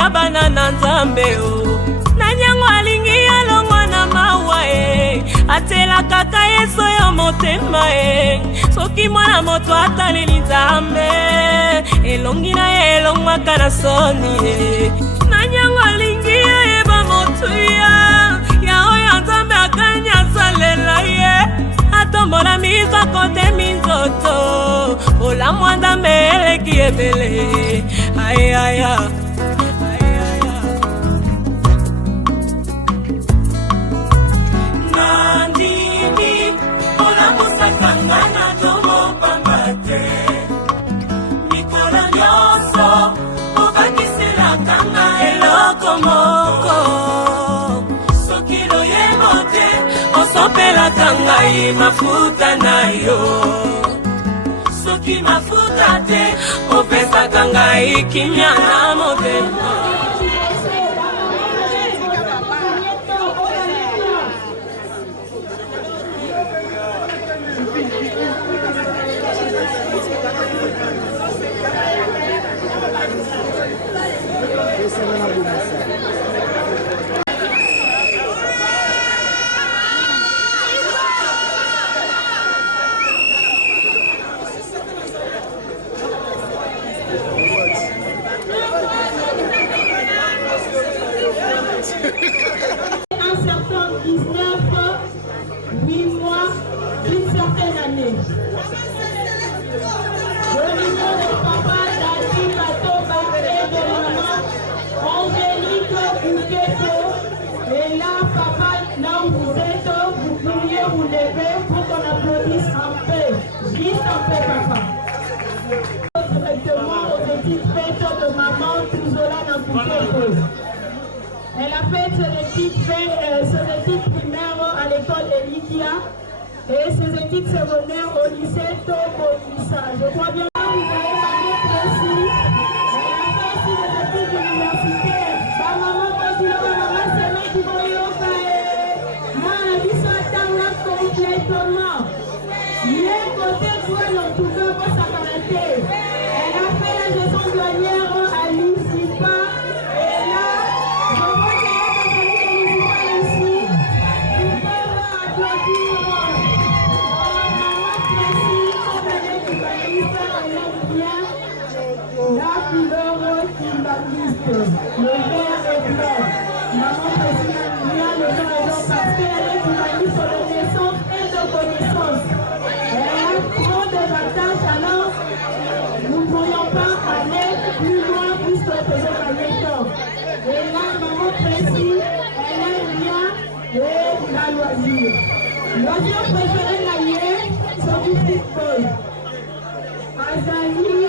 ya bana na nzambe o. Nanyango alingi alongwa na mawa atela kaka yeso yo motema soki mwana moto ataleli nzambe elongi na ye elongwaka na soni nanyango alingi yeba motuya ya oyo nzambe akanya asalela ye atombola miso kote minzoto olamwa nzambe eleki ebele ayaya Kangana tomo pambate Mikola nyoso Obakisela kanga eloko moko Sokilo yemote Osopela kanga mafuta na yo Soki mafuta te Opesa kanga kimya na motema Elle a fait ses études primaires à l'école Elikia et ses études secondaires au lycée Tobo Issa. Je crois bien que vous voyez maman précis. Elle a fait aussi des études universitaires. Sa maman continue, maman c'est là qui va y offrir. Moi, la vie s'attend complètement. Il est côté de en tout cas pour sa karaté. Elle a fait la gestion douanière à l'ICIPA. Le verre est blanc. Maman précise bien le verre est blanc parce qu'elle est humaniste sur les naissances et de connaissances. Elle a trop de bagages, alors nous ne pourrions pas aller plus loin puisque faisait gagner temps. Et là, maman précise, elle aime bien la loisir. Loisir préféré de la mienne, c'est du football. Azali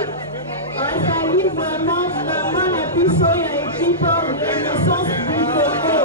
vraiment la puissance et l'équipe de naissance du Congo.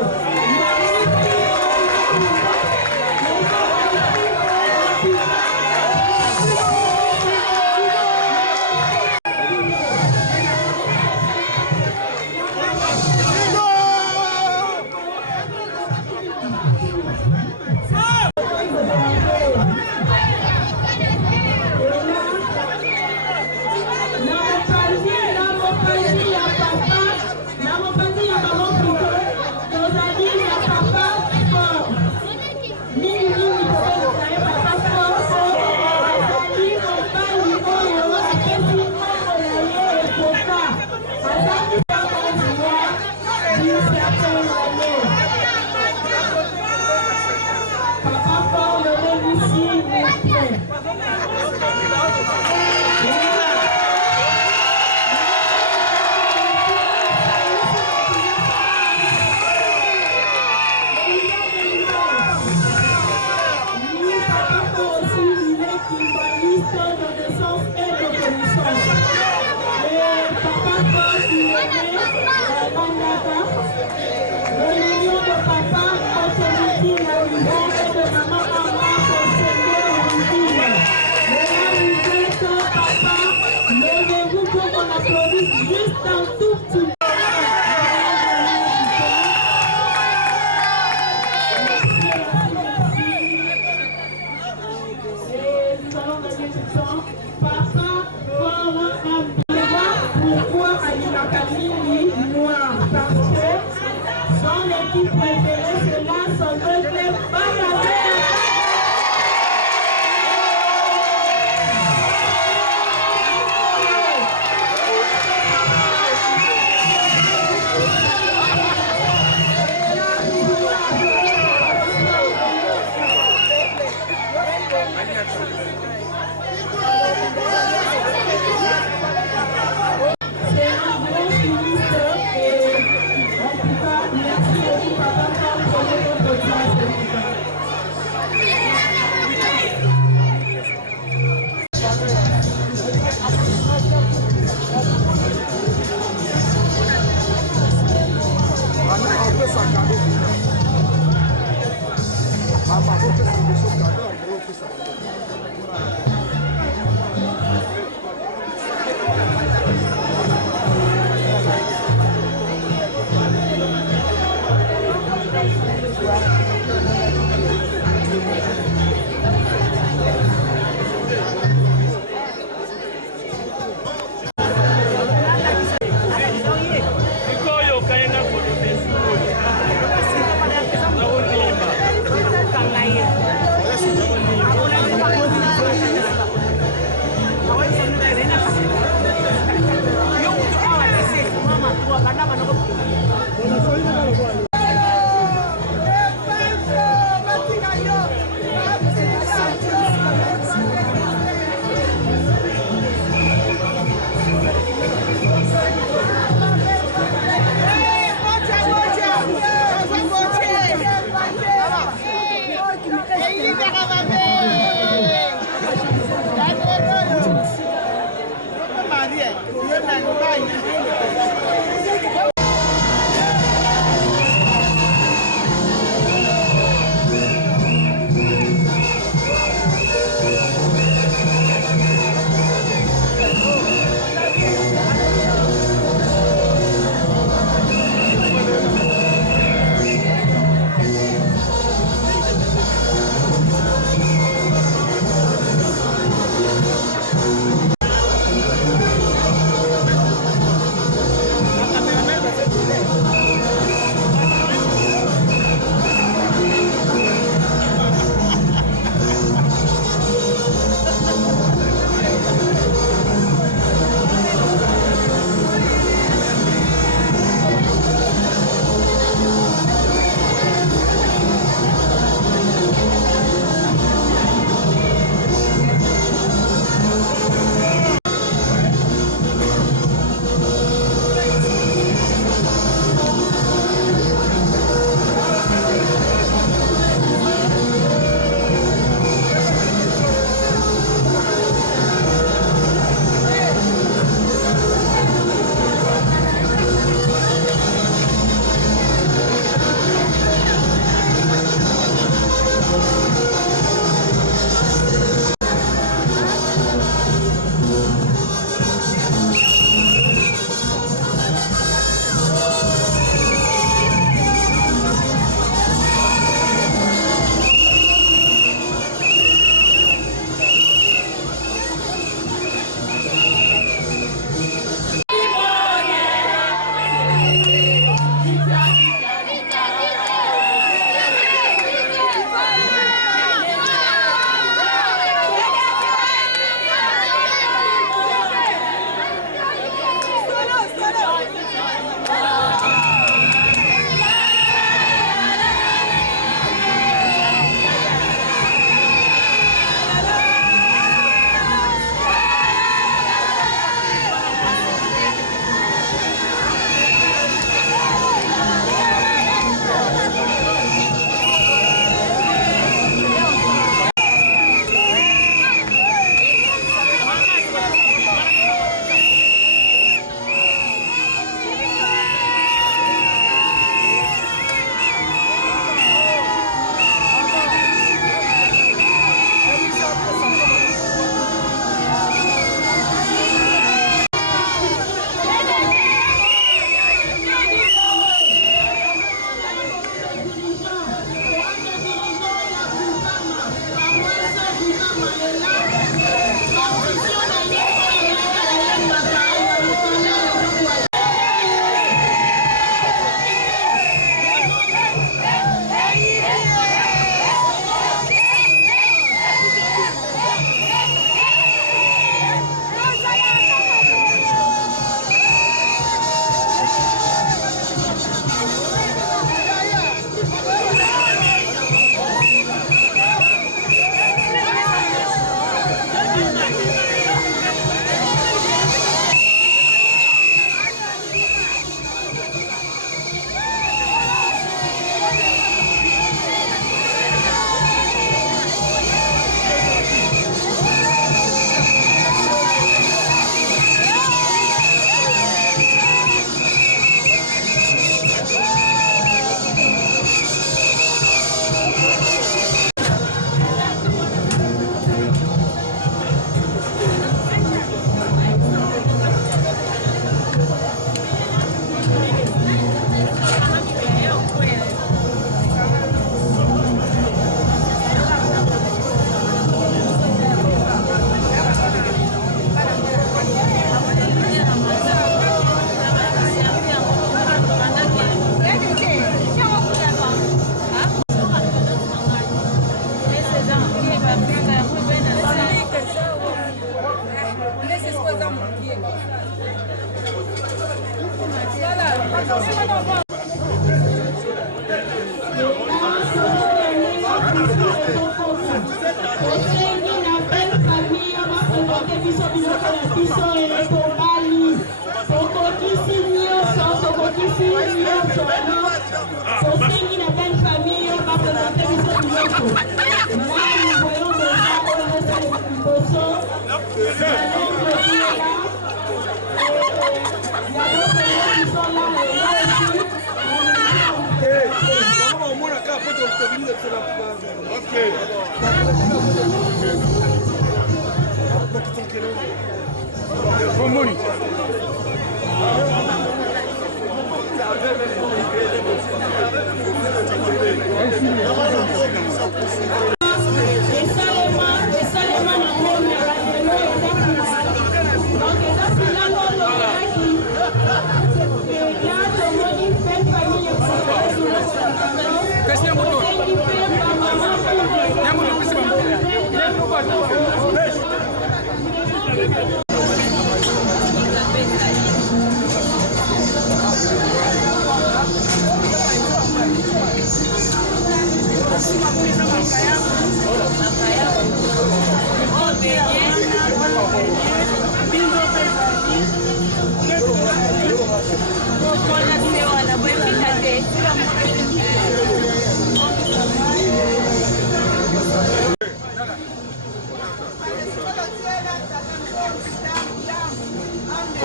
Thank you.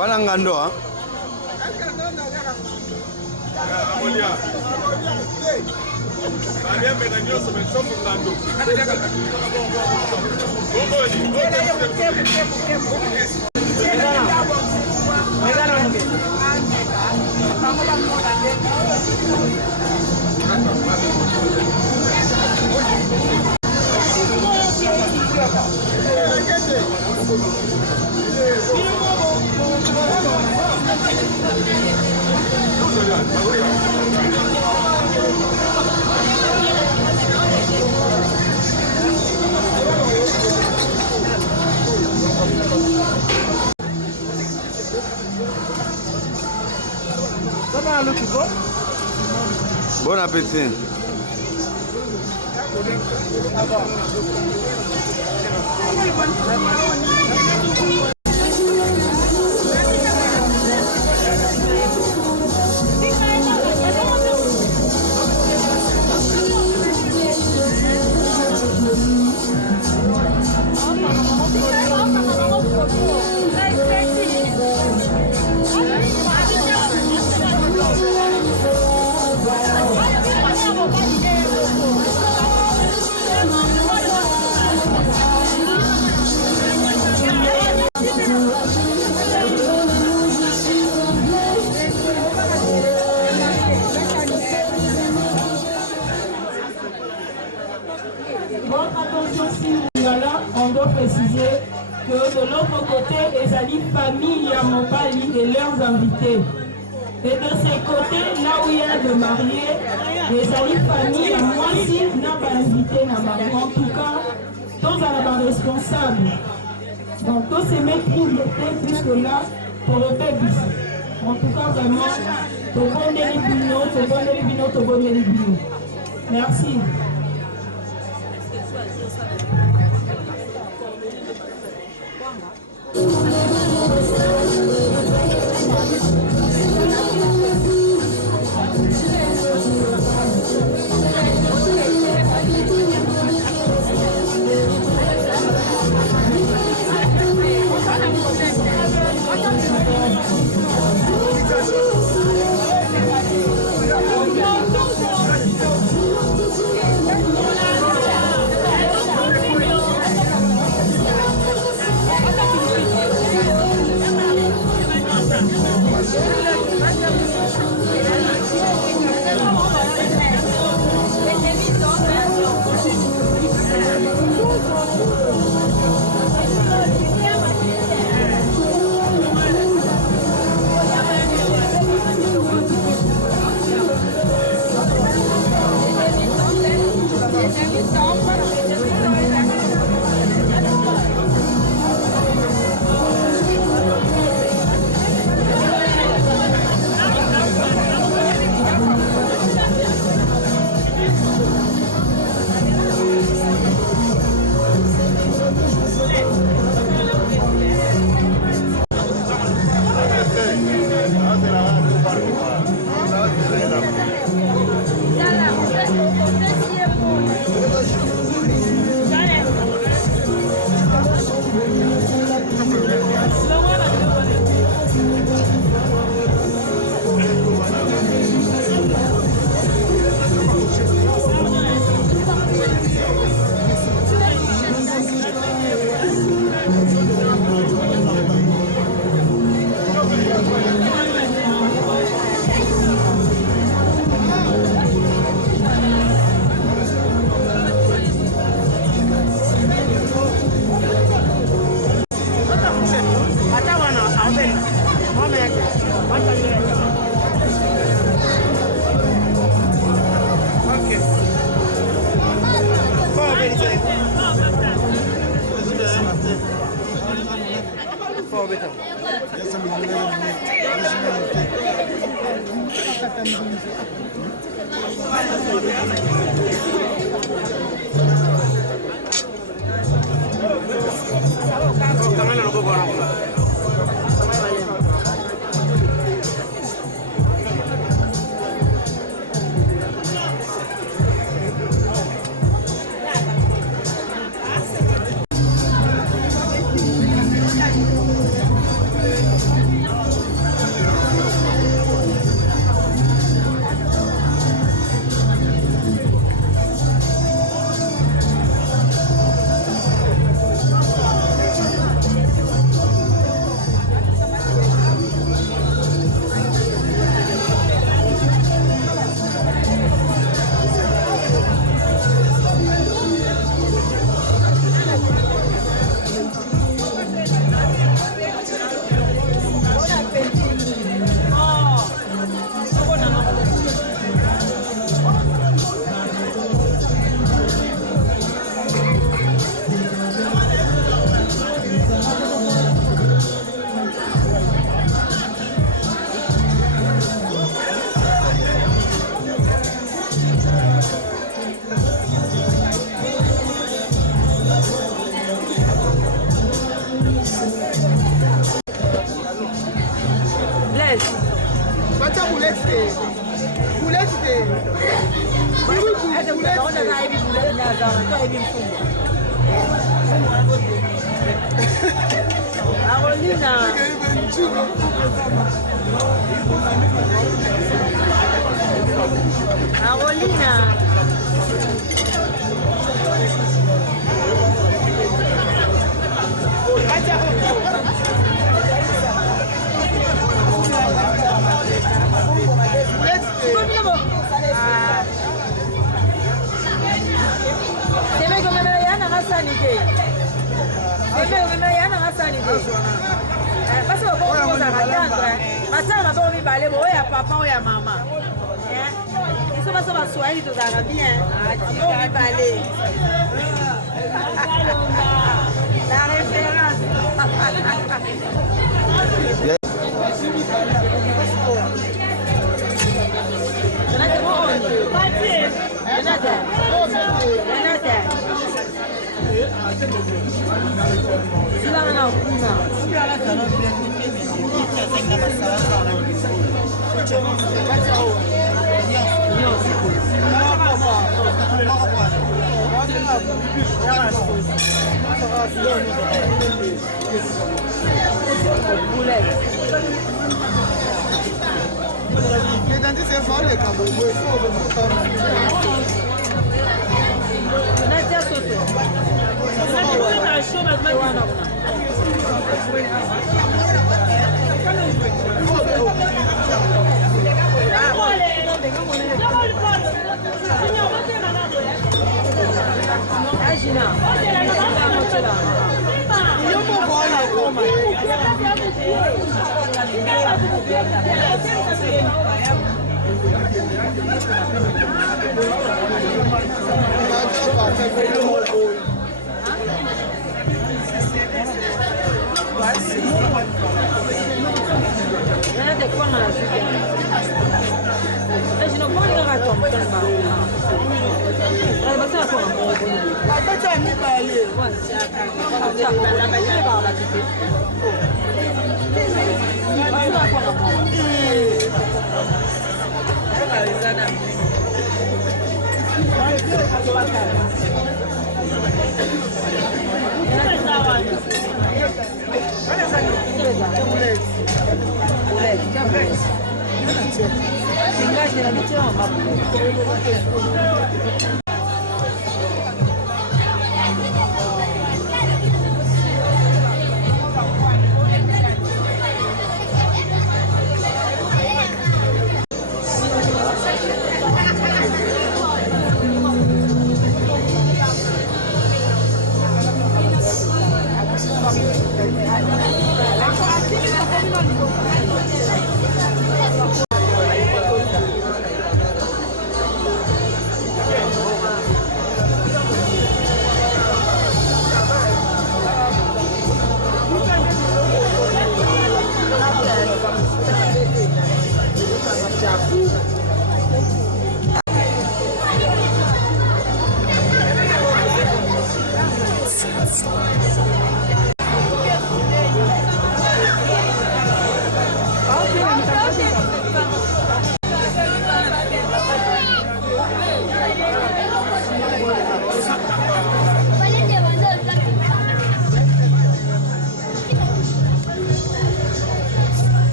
Wana ngando ha? Bon appétit. On doit préciser que de l'autre côté, les alliés famille à Mobali et leurs invités. Et de ces côtés, là où il y a de mariés, les alliés famille, moi aussi, n'a pas invité, en tout cas, tous à la responsable. Donc, tous ces mecs qui étaient jusque là pour le peuple. En tout cas, vraiment, tout bon les bino. Merci.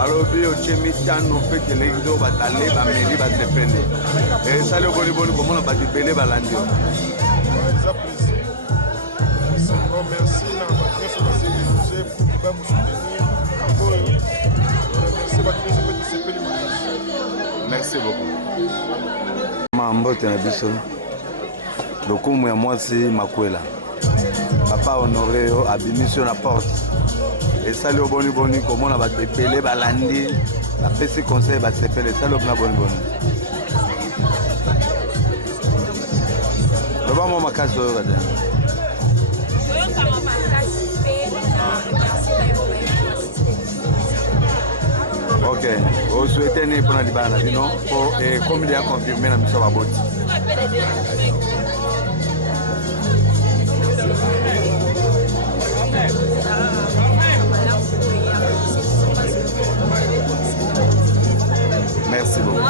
balobi otie mitano mpe keleki to batale bameli basepele esali okoli boni komona bato ebele balandi yo eza plaisir merci na bato nyonso baselize bamosoutenir oyo merci bato nyonso mpe tosepeli makasi Merci beaucoup. Mambote na biso. Lokumu ya mwasi Makwela. Papa honoré yo abimission na porte. Et ça le boni boni comment on va te balandi. La PC conseil va se faire ça le boni boni. Le ba mo makazi yo kada. Ok, vous souhaitez ne pour la libana, sinon pour comme il a confirmé la mission à Boti. Merci beaucoup.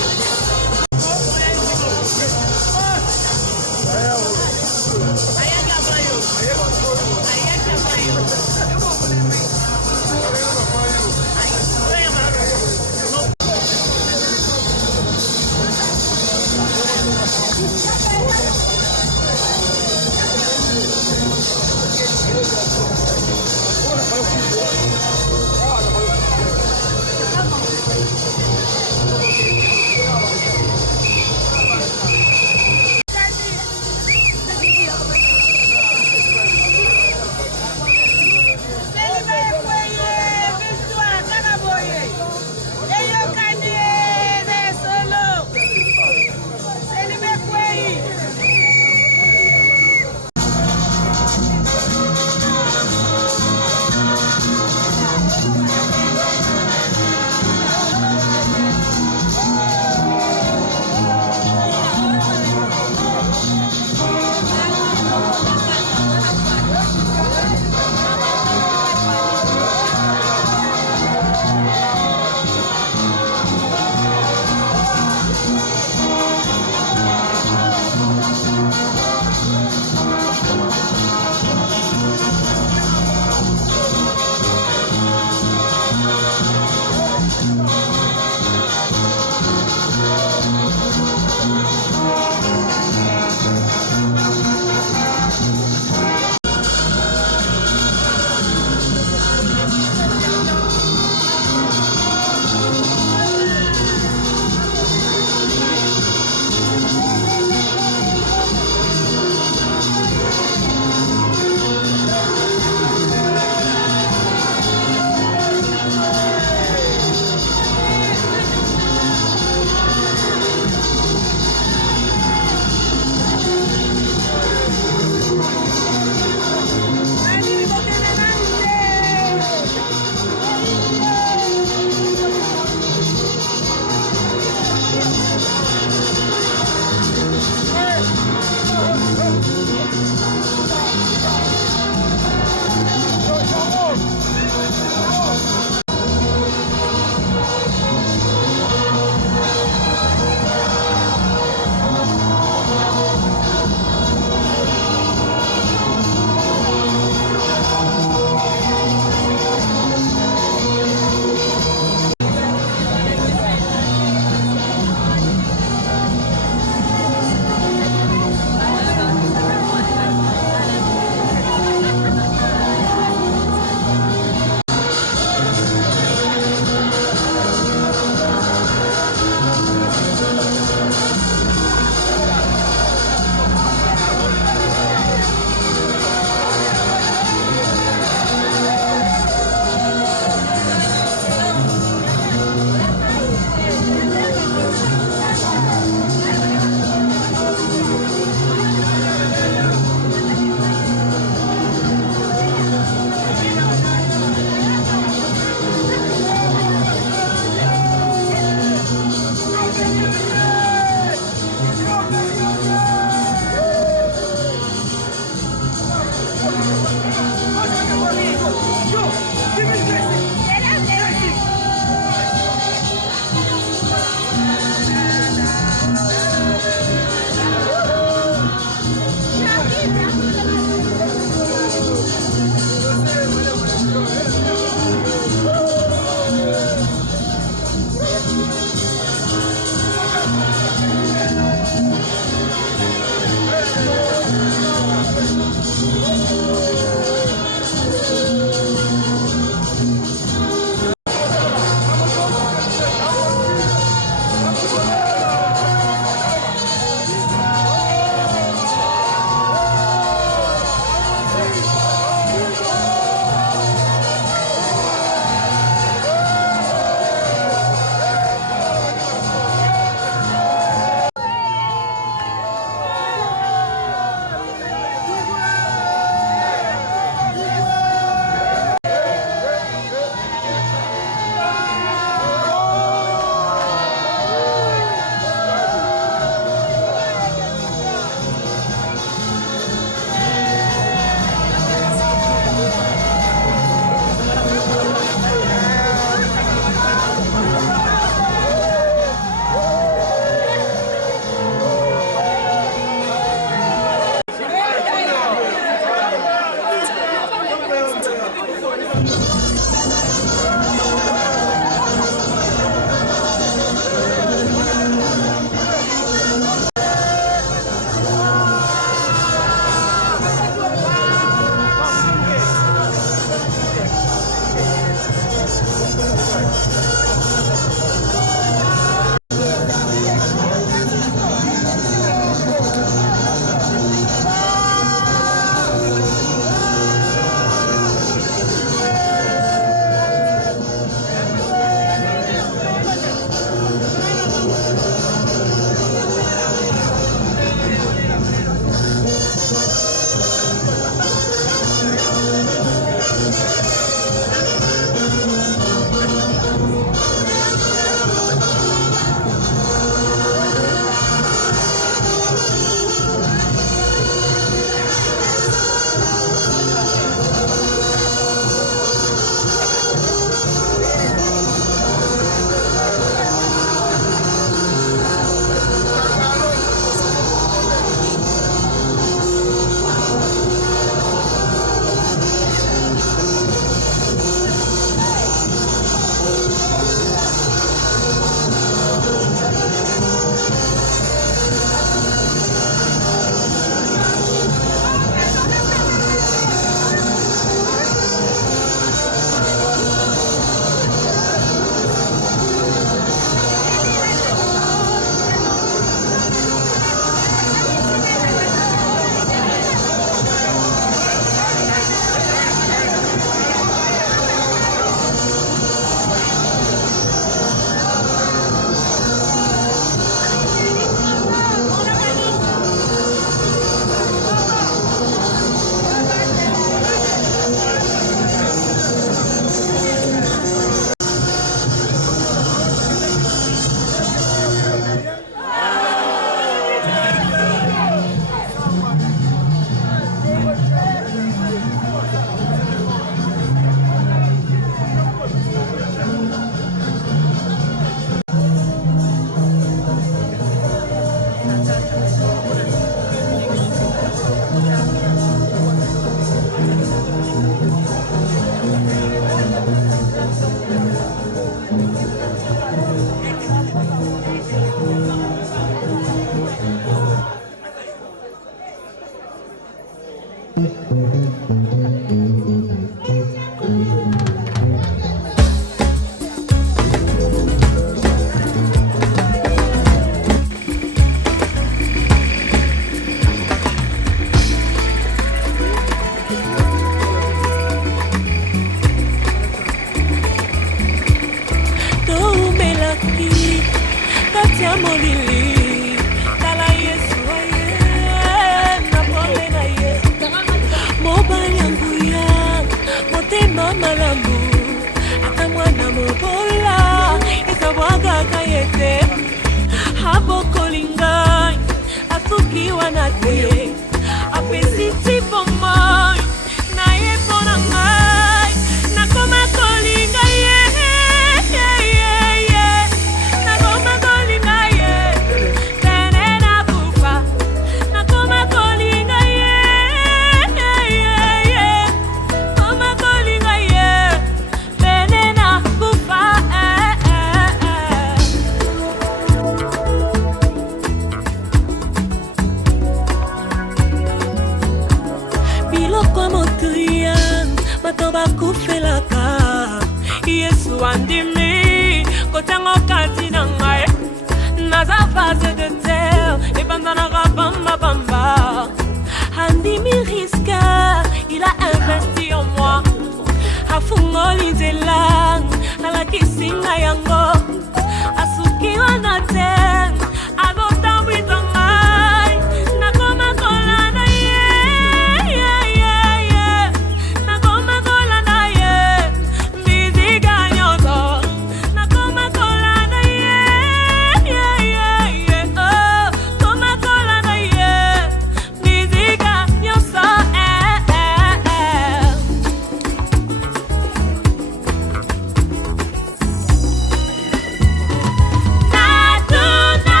Na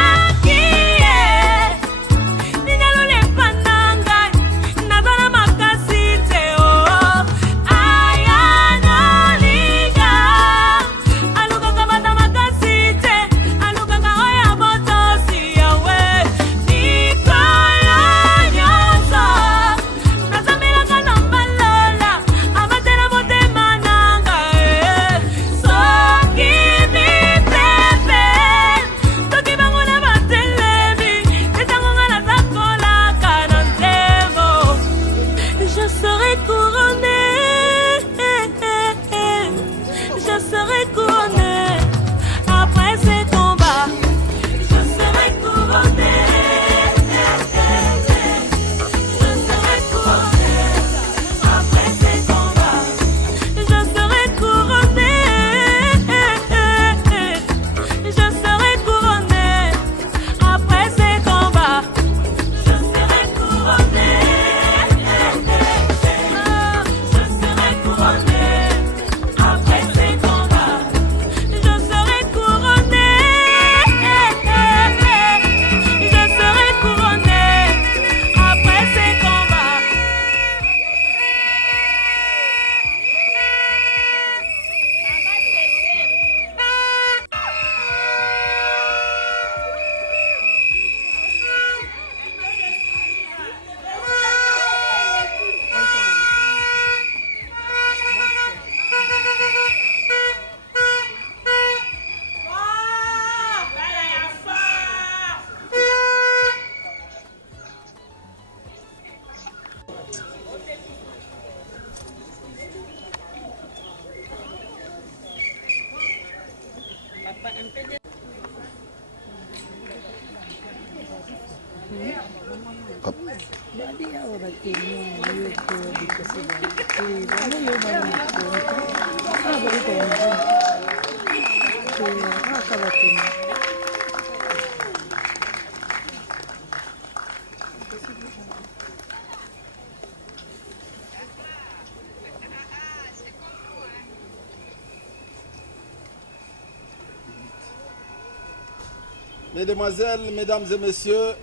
Mesdemoiselles, mesdames et messieurs,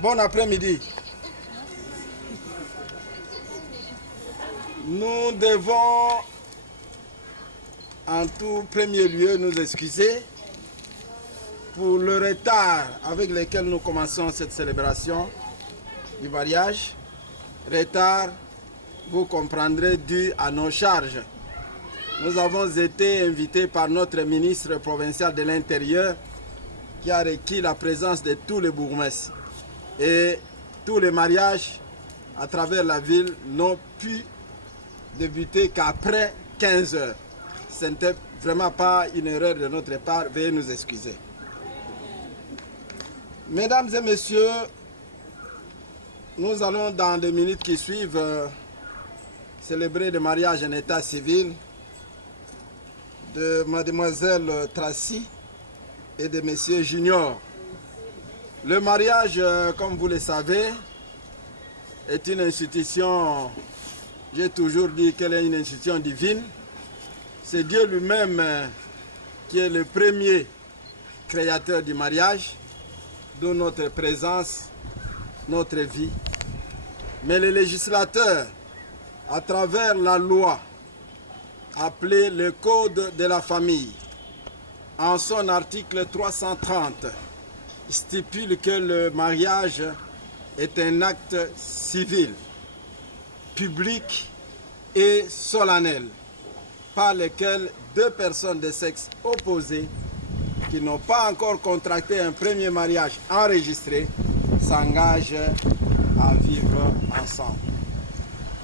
bon après-midi. Nous devons en tout premier lieu nous excuser pour le retard avec lequel nous commençons cette célébration du mariage. Retard, vous comprendrez, dû à nos charges. Nous avons été invités par notre ministre provincial de l'Intérieur qui a requis la présence de tous les bourgmestres. Et tous les mariages à travers la ville n'ont pu débuter qu'après 15 heures. Ce n'était vraiment pas une erreur de notre part, veuillez nous excuser. Mesdames et messieurs, nous allons dans les minutes qui suivent célébrer le mariage en état civil de mademoiselle Tracy et de Monsieur Junior. Le mariage, comme vous le savez, est une institution, j'ai toujours dit qu'elle est une institution divine. C'est Dieu lui-même qui est le premier créateur du mariage, d'où notre présence, notre vie. Mais le législateur, à travers la loi appelée le Code de la famille, en son article 330, stipule que le mariage est un acte civil, public et solennel, par lequel deux personnes de sexe opposé qui n'ont pas encore contracté un premier mariage enregistré s'engagent à vivre ensemble.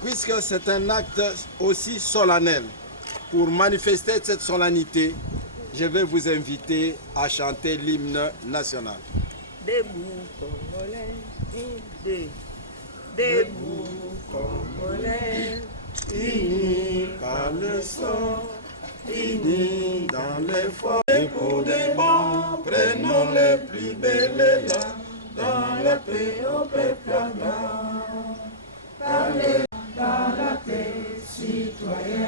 Puisque c'est un acte aussi solennel, pour manifester cette solennité, je vais vous inviter à chanter l'hymne national. Debout, Congolais, unis. Debout, Congolais, unis par le sang, unis dans l'effort. Et pour des bons, prenons les plus belles élan dans la paix au peuple blanc. Allez dans la paix, citoyens,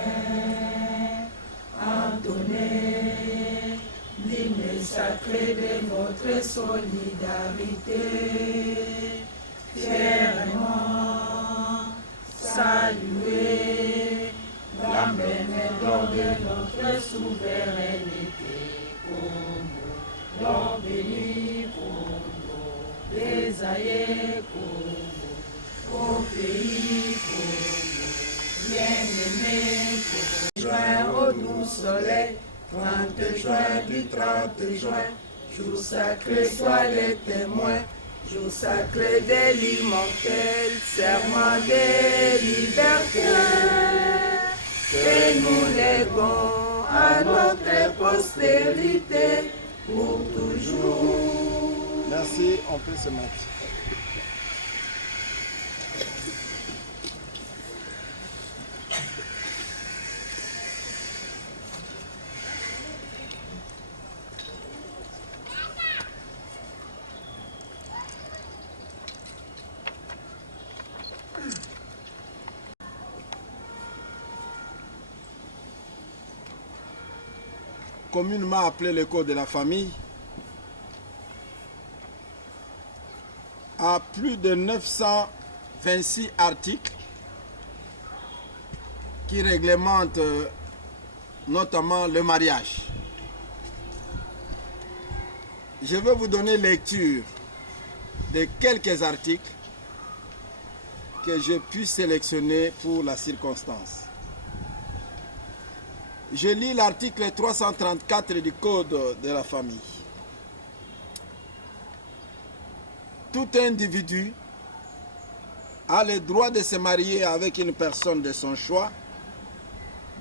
entonnez l'hymne sacré de notre solidarité. Fièrement saluer la main de notre souveraineté. Congo, l'homme béni, Congo, les aïeux, Congo, au pays, Congo, bien-aimé, Congo. Juin au doux soleil, 30 juin du 30 juin, jour sacré soit les témoins, jour sacré de l'immortel, serment de liberté, que nous léguons à notre postérité pour toujours. Merci, on peut se mettre. Communément appelé le Code de la famille, a plus de 926 articles qui réglementent notamment le mariage. Je vais vous donner lecture de quelques articles que j'ai pu sélectionner pour la circonstance. Je lis l'article 334 du Code de la famille. Tout individu a le droit de se marier avec une personne de son choix,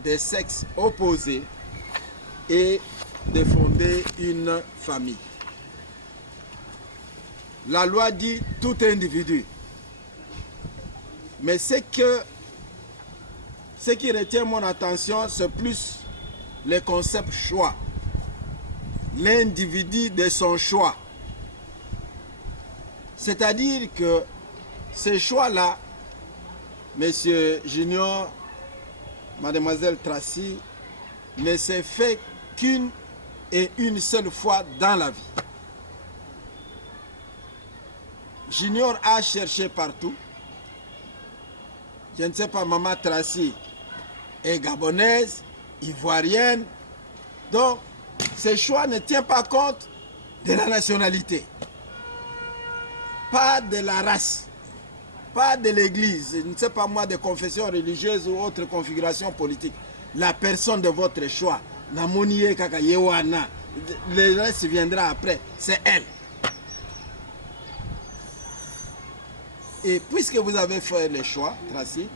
de sexe opposé, et de fonder une famille. La loi dit tout individu. Mais ce qui retient mon attention, c'est plus le concept choix. L'individu de son choix. C'est-à-dire que ces choix-là, Monsieur Junior, Mademoiselle Tracy, ne s'est fait qu'une et une seule fois dans la vie. Junior a cherché partout. Je ne sais pas, Maman Tracy est gabonaise, ivoirienne. Donc, ce choix ne tient pas compte de la nationalité, pas de la race, pas de l'église, je ne sais pas moi, de confession religieuse ou autre configuration politique. La personne de votre choix, Namoniye Kaka Yewana, le reste viendra après, c'est elle. Et puisque vous avez fait le choix, Tracy,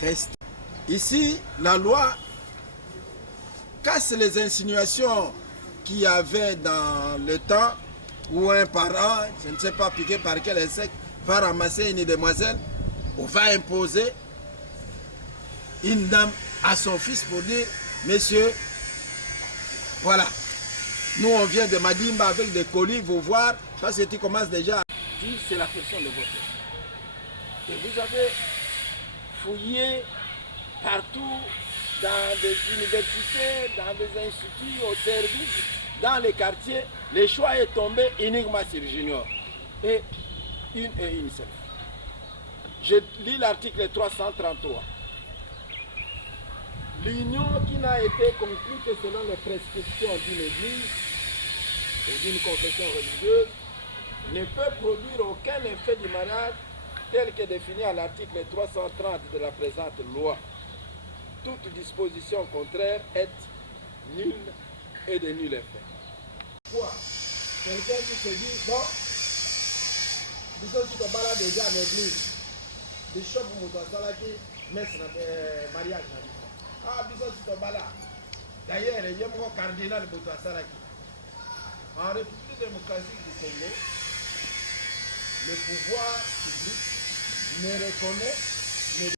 reste. Ici, la loi casse les insinuations qu'il y avait dans le temps où un parent, je ne sais pas piqué par quel insecte, va ramasser une demoiselle ou va imposer une dame à son fils pour dire, monsieur, voilà, nous on vient de Madimba avec des colis, vous voir, parce que tu commences déjà à dire c'est la personne de votre choix. Et vous avez fouillé partout, dans des universités, dans des instituts, au service, dans les quartiers, le choix est tombé uniquement sur Junior. Et une seule. Je lis l'article 333. L'union qui n'a été conclue que selon les prescriptions d'une église ou d'une confession religieuse ne peut produire aucun effet du mariage tel que défini à l'article 330 de la présente loi. Toute disposition contraire est nulle et de nul effet. Quoi? Quelqu'un qui se dit, bon, bisous tu te balades déjà à l'église, bishop Moutasalaki, messe mariage. Ah, bisous tu te balades. D'ailleurs, il y a mon cardinal Moutasalaki. En République démocratique du Congo, le pouvoir public ne reconnaît, ne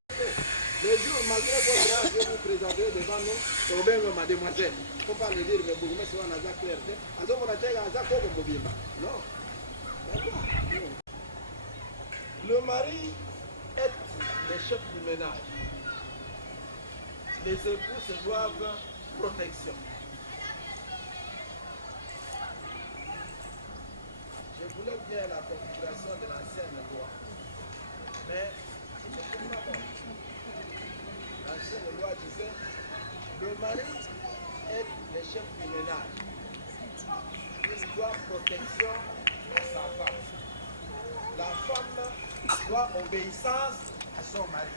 le jour, malgré votre âge, je vais vous présenter devant nous, c'est bien mademoiselle. Il ne faut pas le dire, mais vous mettez sur un azak clair. Non. Le mari est le chef du ménage. Les époux se doivent protection. Je voulais bien la configuration de l'ancienne loi, mais je ne peux pas. L'ancienne loi disait le mari est le chef du ménage. Il doit protection à sa femme. La femme doit obéissance à son mari.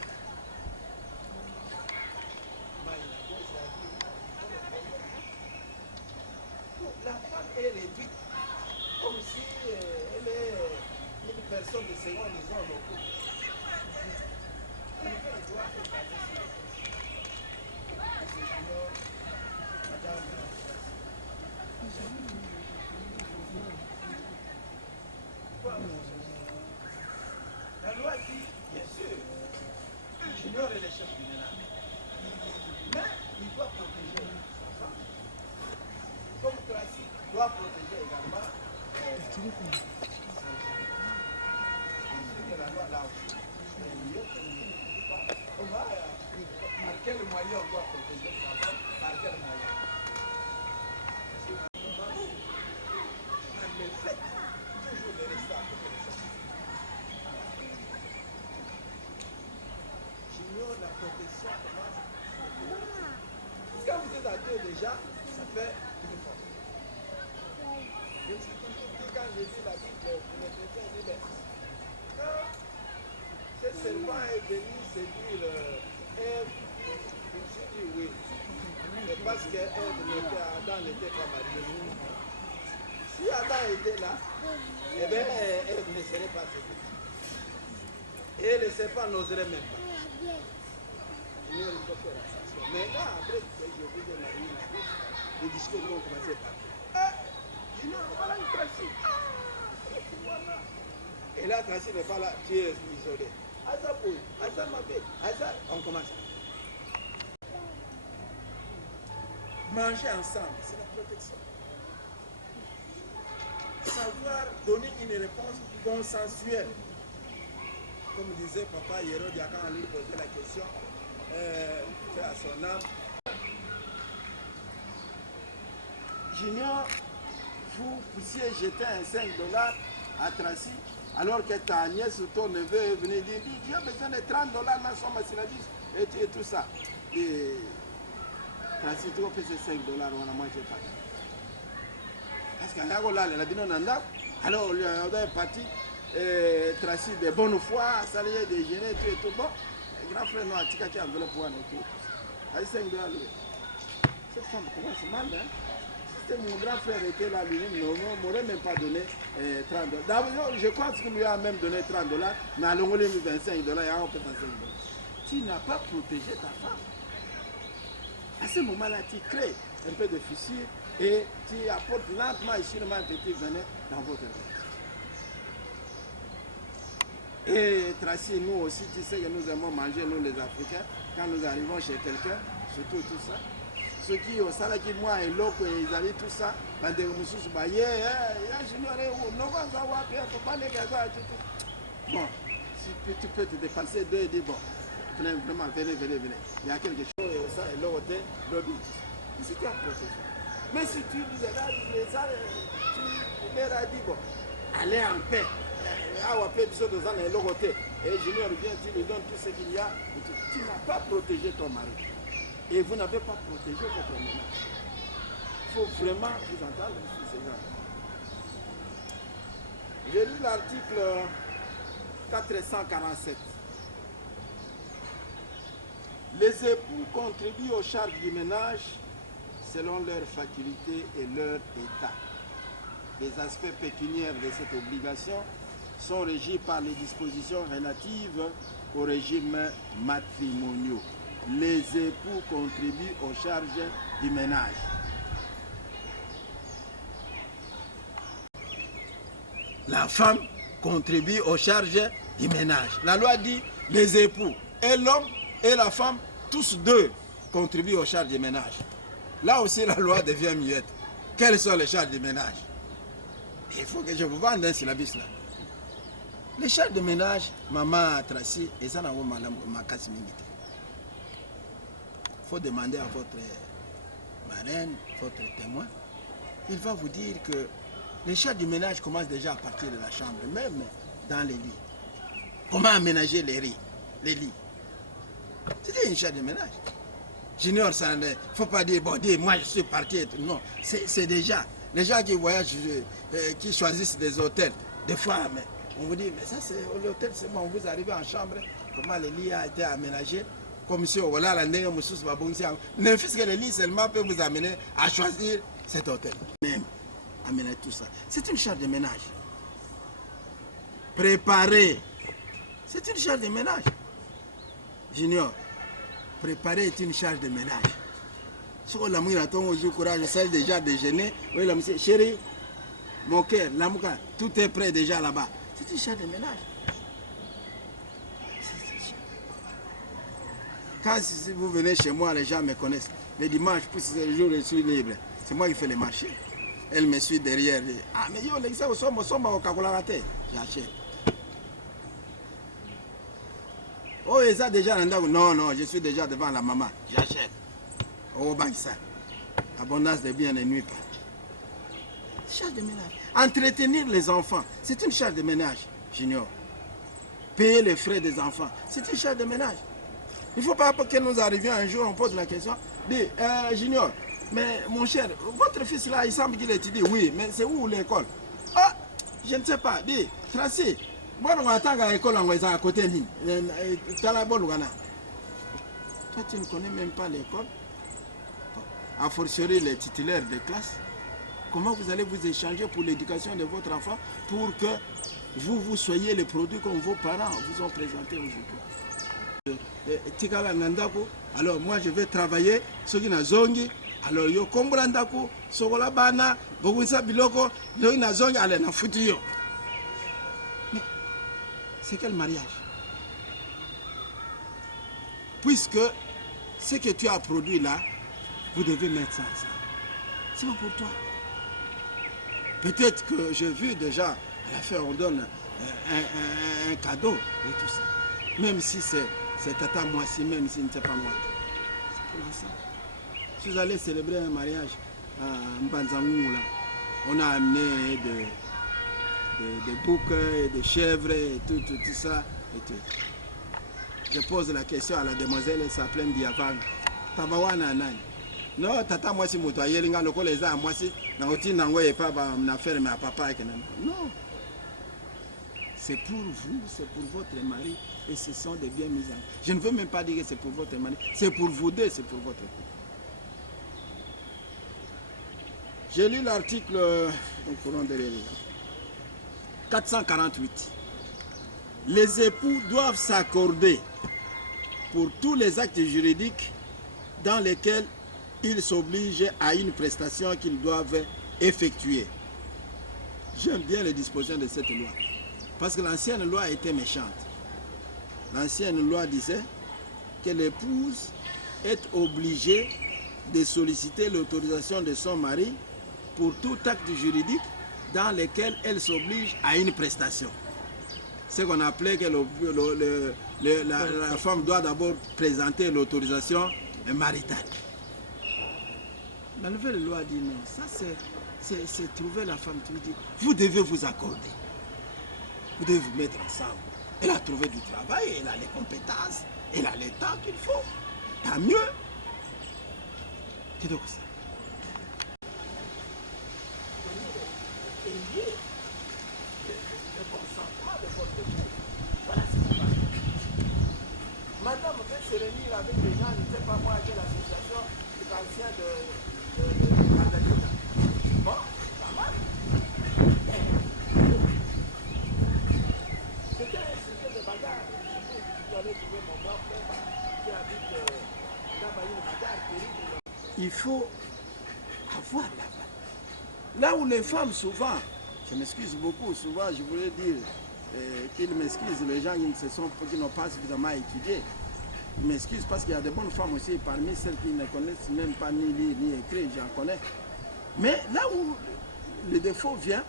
La femme est réduite comme si elle est une personne de seconde disons locaux. Elle doit être basée sur le la loi dit, bien sûr, Junior est le chef du ménage. Mais il doit protéger sa femme. Comme Tracy doit protéger également la loi là aussi. On va par quel moyen on doit protéger sa femme, par quel moyen. Le fait toujours de rester à côté de ça. J'ignore la protection commence. Quand vous êtes à deux déjà, ça fait une fois. Je me suis toujours dit quand j'ai vu la Bible, le chrétien dit quand ce serpent est venu séduire Ève, je me suis dit oui. C'est parce que Adam n'était pas marié. Si Adam était là, eh bien, Ève ne serait pas séduite. Et le serpent n'oserait même pas. Il faut faire attention. Mais là, après que je vous ai marié, les discours vont commencer par voilà une principe. Voilà. Et là, Tracy n'est pas là, tu es isolé. Asa Pouy, Asa Mabé, Asa, on commence. Manger ensemble, c'est la protection. Savoir donner une réponse consensuelle. Comme disait papa Hérode, quand on lui posait la question, fait à son âme. Junior, vous puissiez jeter un 5 $ à Tracy, alors que ta nièce ou ton neveu est venu dire, tu as besoin de 30 $ dans son massiladis et tout ça. Et Tracy, tu as fait ces 5 $, on a mangé pas. Parce qu'à la elle a dit non, alors on est parti, Tracy de bonne foi, saluer, déjeuner, tout et tout. Bon, le grand frère, non, tu as enveloppé pour un tout. Allez, 5 $. Cette femme commence mal, hein? Mon grand frère était là, lui, ne m'aurait même pas donné 30 $. D'abord, je crois qu'il lui a même donné 30 $, mais à l'on lui a mis 25 $, et on peut 25 $. Tu n'as pas protégé ta femme. À ce moment-là, tu crées un peu de fissure et tu apportes lentement et sûrement un petit venin dans votre vie. Et Tracy, nous aussi, tu sais que nous aimons manger, nous les Africains, quand nous arrivons chez quelqu'un, surtout tout ça. Ceux qui ont ça, qui moi et l'autre, ils avaient tout ça, bon, si tu peux te dépasser deux et dire bon, vraiment, venez. Il y a quelque chose et ça et l'autre, l'autre. Si tu as protégé. Mais si tu disais là, tu leur as dit bon, allez en paix. Et Junior vient, tu lui donnes tout ce qu'il y a. Tu n'as pas protégé ton mari. Et vous n'avez pas protégé votre ménage. Il faut vraiment vous entendre ces gens. J'ai lu l'article 447. Les époux contribuent aux charges du ménage selon leurs facultés et leur état. Les aspects pécuniaires de cette obligation sont régis par les dispositions relatives au régime matrimonial. Les époux contribuent aux charges du ménage. La femme contribue aux charges du ménage. La loi dit les époux, et l'homme et la femme, tous deux contribuent aux charges du ménage. Là aussi, la loi devient muette. Quelles sont les charges du ménage? Il faut que je vous vende un syllabus là. Les charges de ménage, maman Tracy, et ça n'a pas casse minute. Il faut demander à votre marraine, votre témoin. Il va vous dire que les charges du ménage commencent déjà à partir de la chambre, même dans les lits. Comment aménager les lits? C'était une charge de ménage. Junior, il ne faut pas dire, bon, dis, moi je suis parti. Non, c'est déjà. Les gens qui voyagent, qui choisissent des hôtels, des fois, mais on vous dit, mais ça c'est l'hôtel, c'est bon, vous arrivez en chambre, comment le lit a été aménagé, comme si voilà la nègre moussous va bon. N'importe que le lit seulement peut vous amener à choisir cet hôtel. Même aménager tout ça. C'est une charge de ménage. Préparer, c'est une charge de ménage. Junior, préparer est une charge de ménage. Si on a mis la tombe au courage, celle déjà déjeuner, oui, la monsieur, chérie, mon cœur, l'amouka, tout est prêt déjà là-bas. C'est une charge de ménage. Quand si vous venez chez moi, les gens me connaissent. Les dimanches, puisque c'est le jour où je suis libre, c'est moi qui fais les marchés. Elle me suit derrière. Ah, mais yo, les gens, au Kakolarate. J'achète. Oh, et ça déjà, non, je suis déjà devant la maman. J'achète. Oh, bah, ça. Abondance de biens ne nuit pas. Charge de ménage. Entretenir les enfants, c'est une charge de ménage, Junior. Payer les frais des enfants, c'est une charge de ménage. Il ne faut pas que nous arrivions un jour, on pose la question, dis, Junior, mais mon cher, votre fils là, il semble qu'il étudie, oui, mais c'est où l'école? Ah, je ne sais pas, dis, Tracy, bon, on attend à l'école, on va à côté de toi, tu ne connais même pas l'école. A fortiori les titulaires de classe. Comment vous allez vous échanger pour l'éducation de votre enfant pour que vous soyez les produits comme vos parents vous ont présenté aujourd'hui. Alors moi je vais travailler, ce qui n'a zongi, alors yo kombrandako, sokola bana, bogunsa biloko, yo ina zongi ale na futi yo. C'est quel mariage? Puisque ce que tu as produit là, vous devez mettre ça ensemble. C'est pas pour toi. Peut-être que j'ai vu déjà, à la fin on donne un cadeau et tout ça. Même si c'est tata moi si, même si ne c'est pas moi. C'est pour l'ensemble. Si vous allez célébrer un mariage à Mbanzangou, là, on a amené des boucs et des chèvres et tout ça. Et tout. Je pose la question à la demoiselle, elle s'appelle Biavang. Tabawana nani? Non, tata moi si moto yelinga loko les a moi si na oti nango et pas na faire mais à papa et non. C'est pour vous, c'est pour votre mari et ce sont des biens mis en. Je ne veux même pas dire que c'est pour votre mari, c'est pour vous deux, c'est pour votre époux. J'ai lu l'article 448. Les époux doivent s'accorder pour tous les actes juridiques dans lesquels ils s'obligent à une prestation qu'ils doivent effectuer. J'aime bien les dispositions de cette loi. Parce que l'ancienne loi était méchante. L'ancienne loi disait que l'épouse est obligée de solliciter l'autorisation de son mari pour tout acte juridique dans lequel elle s'oblige à une prestation. Ce qu'on appelait que la femme doit d'abord présenter l'autorisation maritale. La nouvelle loi dit non, ça c'est trouver la femme, tu dis, vous devez vous accorder. Vous devez vous mettre ensemble. Elle a trouvé du travail, elle a les compétences, elle a le temps qu'il faut. Tant mieux. C'est donc ça. Madame veut se réunir avec des gens, je ne sais pas moi, quelle association d'anciens de Madalena. Bon, pas mal. C'était un sujet de bagarre. Je allais trouver mon grand frère qui habite dans Baïne Bagarre. Il faut avoir là-bas. Là où les femmes, souvent, je m'excuse beaucoup, souvent je voulais dire qu'ils m'excusent, les gens qui n'ont pas suffisamment étudié. Ils m'excusent parce qu'il y a de bonnes femmes aussi parmi celles qui ne connaissent même pas ni lire ni écrire, j'en connais. Mais là où le défaut vient,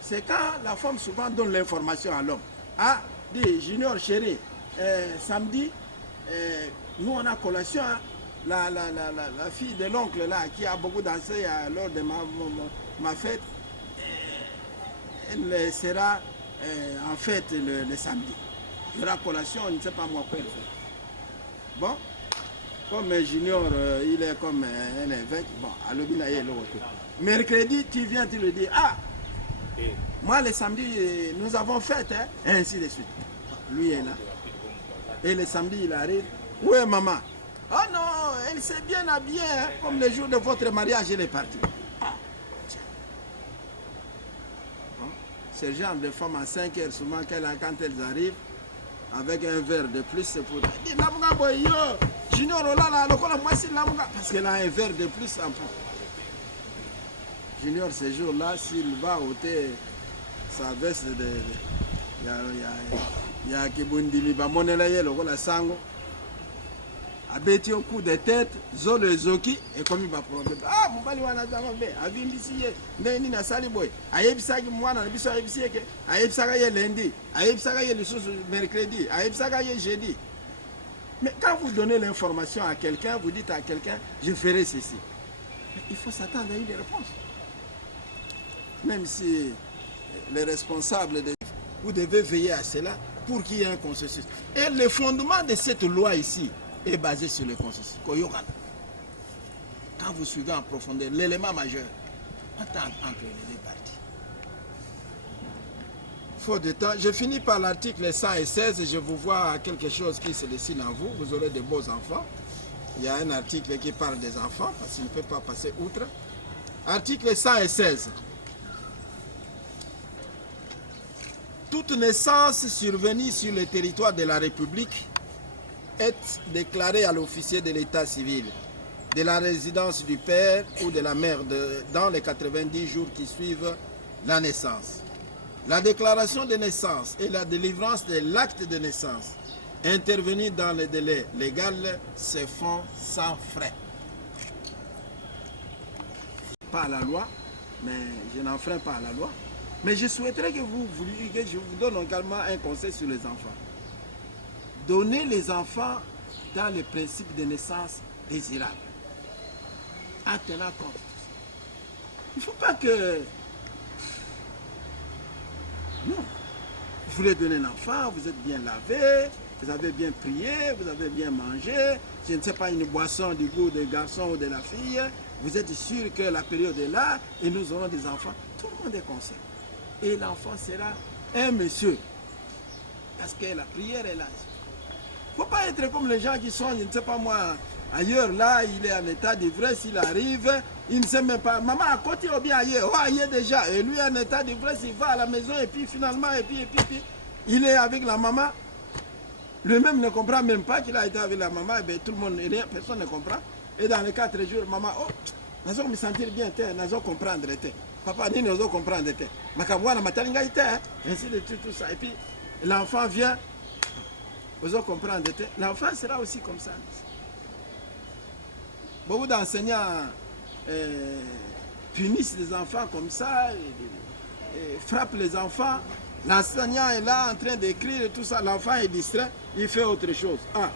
c'est quand la femme souvent donne l'information à l'homme. Ah, dis, Junior chéri, samedi, nous on a collation, hein, la fille de l'oncle là qui a beaucoup dansé lors de ma fête, elle sera en fête le samedi. Il y aura collation, on ne sait pas moi quoi elle fait. Bon, comme Junior, il est comme un évêque, bon, à l'obina il est l'autre. Mercredi, tu viens, tu le dis, ah, moi le samedi, nous avons fête, hein, et ainsi de suite. Lui est là. Et le samedi, il arrive, où est maman? Oh non, elle s'est bien habillée, hein, comme le jour de votre mariage, elle est partie. Ah, tiens. Bon, ce genre de femmes à 5 heures, souvent, quand elles arrivent, avec un verre de plus, c'est pour dire, Junior, parce qu'elle a un verre de plus en plus. Junior, ce jour-là, s'il va ôter sa veste de... Il y a Kibundimi, la sango, abeti au coup de tête, zolo ezoki, et comme il va problème. Ah, mon bali wana zamabe, avimbisiye, ndeni na sali boy. Ayebisaki mwana na biso ayebisiyeke, ayebisaka ye lundi, ayebisaka ye le mercredi, ayebisaka ye jeudi. Mais quand vous donnez l'information à quelqu'un, vous dites à quelqu'un, je ferai ceci. Mais il faut s'attendre à une réponse. Même si les responsables, vous devez veiller à cela pour qu'il y ait un consensus. Et le fondement de cette loi ici est basé sur le consensus. Quand vous suivez en profondeur, l'élément majeur, entente entre les deux parties. Faute de temps, je finis par l'article 116 et je vous vois quelque chose qui se dessine en vous. Vous aurez de beaux enfants. Il y a un article qui parle des enfants parce qu'il ne peut pas passer outre. Article 116. Toute naissance survenue sur le territoire de la République est déclarée à l'officier de l'état civil de la résidence du père ou de la mère dans les 90 jours qui suivent la naissance. La déclaration de naissance et la délivrance de l'acte de naissance intervenir dans les délais légaux se font sans frais. Pas à la loi, mais je n'enfreins pas à la loi. Mais je souhaiterais que je vous donne également un conseil sur les enfants. Donnez les enfants dans les principes de naissance désirables. En tenant compte. Il ne faut pas que... Non. Vous voulez donner un enfant, vous êtes bien lavé, vous avez bien prié, vous avez bien mangé, je ne sais pas, une boisson du goût des garçons ou de la fille, vous êtes sûr que la période est là et nous aurons des enfants. Tout le monde est conscient. Et l'enfant sera un monsieur. Parce que la prière est là. Il ne faut pas être comme les gens qui sont, je ne sais pas moi, ailleurs, là, il est en état d'ivresse, il arrive, il ne sait même pas, maman à côté ou bien ailleurs, oh, ailleurs déjà, et lui en état d'ivresse, il va à la maison, et puis finalement, et puis, il est avec la maman, lui-même ne comprend même pas qu'il a été avec la maman, et bien tout le monde, personne ne comprend, et dans les 4 jours, maman, oh, nous allons me sentir bien, nous allons comprendre, papa, nous allons comprendre, ainsi de tout ça, et puis l'enfant vient, vous allez comprendre, l'enfant sera aussi comme ça. Beaucoup d'enseignants punissent les enfants comme ça, frappent les enfants. L'enseignant est là en train d'écrire et tout ça. L'enfant est distrait, il fait autre chose. Ah.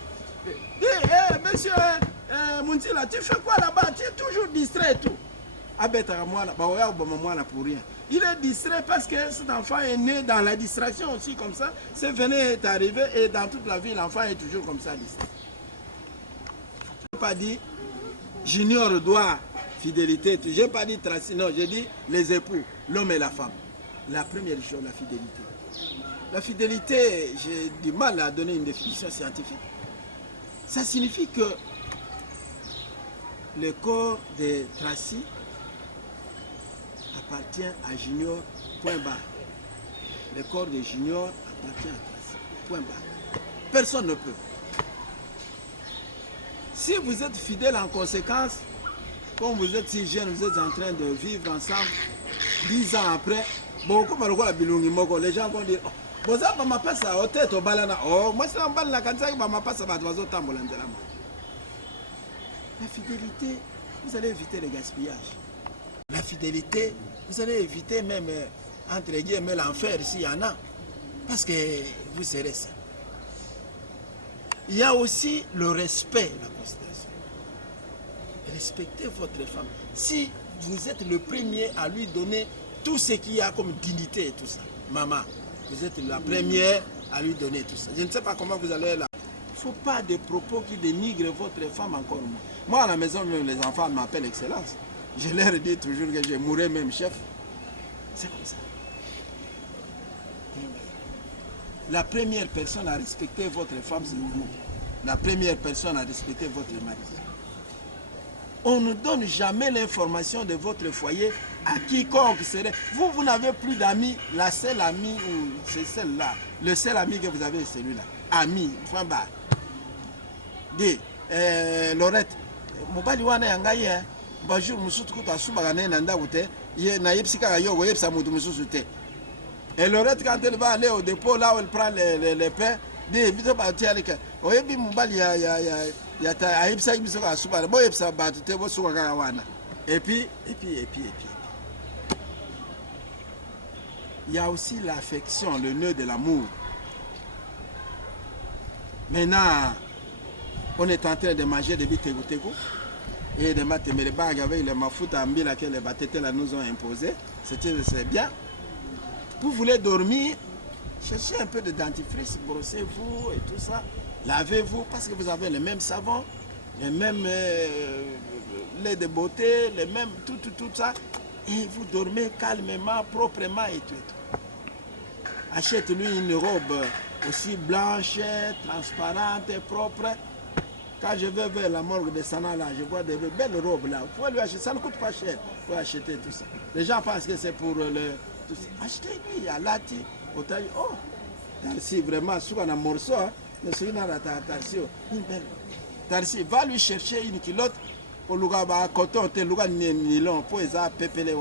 Monsieur Muntila, tu fais quoi là-bas? Tu es toujours distrait et tout. Pour rien. Il est distrait parce que cet enfant est né dans la distraction aussi comme ça. Ce venu est arrivé et dans toute la vie, l'enfant est toujours comme ça distrait. Je ne peux pas dire Junior doit fidélité. Je n'ai pas dit Tracy, non, j'ai dit les époux, l'homme et la femme. La première chose, la fidélité. La fidélité, j'ai du mal à donner une définition scientifique. Ça signifie que le corps de Tracy appartient à Junior, point barre. Le corps de Junior appartient à Tracy, point barre. Personne ne peut. Si vous êtes fidèle en conséquence, comme vous êtes si jeune, vous êtes en train de vivre ensemble, 10 ans après, bon, comme les gens vont dire, oh, moi c'est un bal la cancer, la fidélité, vous allez éviter le gaspillage. La fidélité, vous allez éviter même, entre guillemets, l'enfer s'il y en a. Parce que vous serez ça. Il y a aussi le respect, la considération. Respectez votre femme. Si vous êtes le premier à lui donner tout ce qu'il y a comme dignité et tout ça, maman, vous êtes la première à lui donner tout ça. Je ne sais pas comment vous allez là. Il ne faut pas de propos qui dénigrent votre femme encore moins. Moi, à la maison, les enfants m'appellent Excellence. Je leur dis toujours que je mourrai même chef. C'est comme ça. La première personne à respecter votre femme, c'est vous. La première personne à respecter votre mari. On ne donne jamais l'information de votre foyer à quiconque serait. Vous n'avez plus d'amis. La seule amie, c'est celle-là. Le seul ami que vous avez, c'est celui-là. Ami, point barre. Dis, Laurette, mobali wana yangaye, bonjour, musutu kuta subagane nanda ute, na yepsika yo, yepsa mutu musutu te. Et Laurette, quand elle va aller au dépôt, là où elle prend les pains, dit, vite parti avec elle. Oyebi mobali ya ta yepsa yepsika subagane, bo yepsa batu te, bo subagane wana. Et puis. Il y a aussi l'affection, le nœud de l'amour. Maintenant, on est en train de manger des bitégou-tégou et de mater les bagues avec le mafuta ambila que les batétés nous ont imposé. C'est bien. Vous voulez dormir, cherchez un peu de dentifrice, brossez-vous et tout ça. Lavez-vous parce que vous avez le même savon, les mêmes lait de beauté, les mêmes tout ça. Et vous dormez calmement, proprement et tout. Achète-lui une robe aussi blanche, transparente, propre. Quand je vais vers la morgue de Sana, là, je vois des belles robes là. Vous pouvez lui acheter, ça ne coûte pas cher. Vous pouvez acheter tout ça. Les gens pensent que c'est pour le... Achetez-lui, à Lati, au taille. Oh, Tarsi, vraiment, souvent un morceau, mais c'est une belle. Tarsi, va lui chercher une culotte pour le gars, coton, tel nylon, pour les pépélé,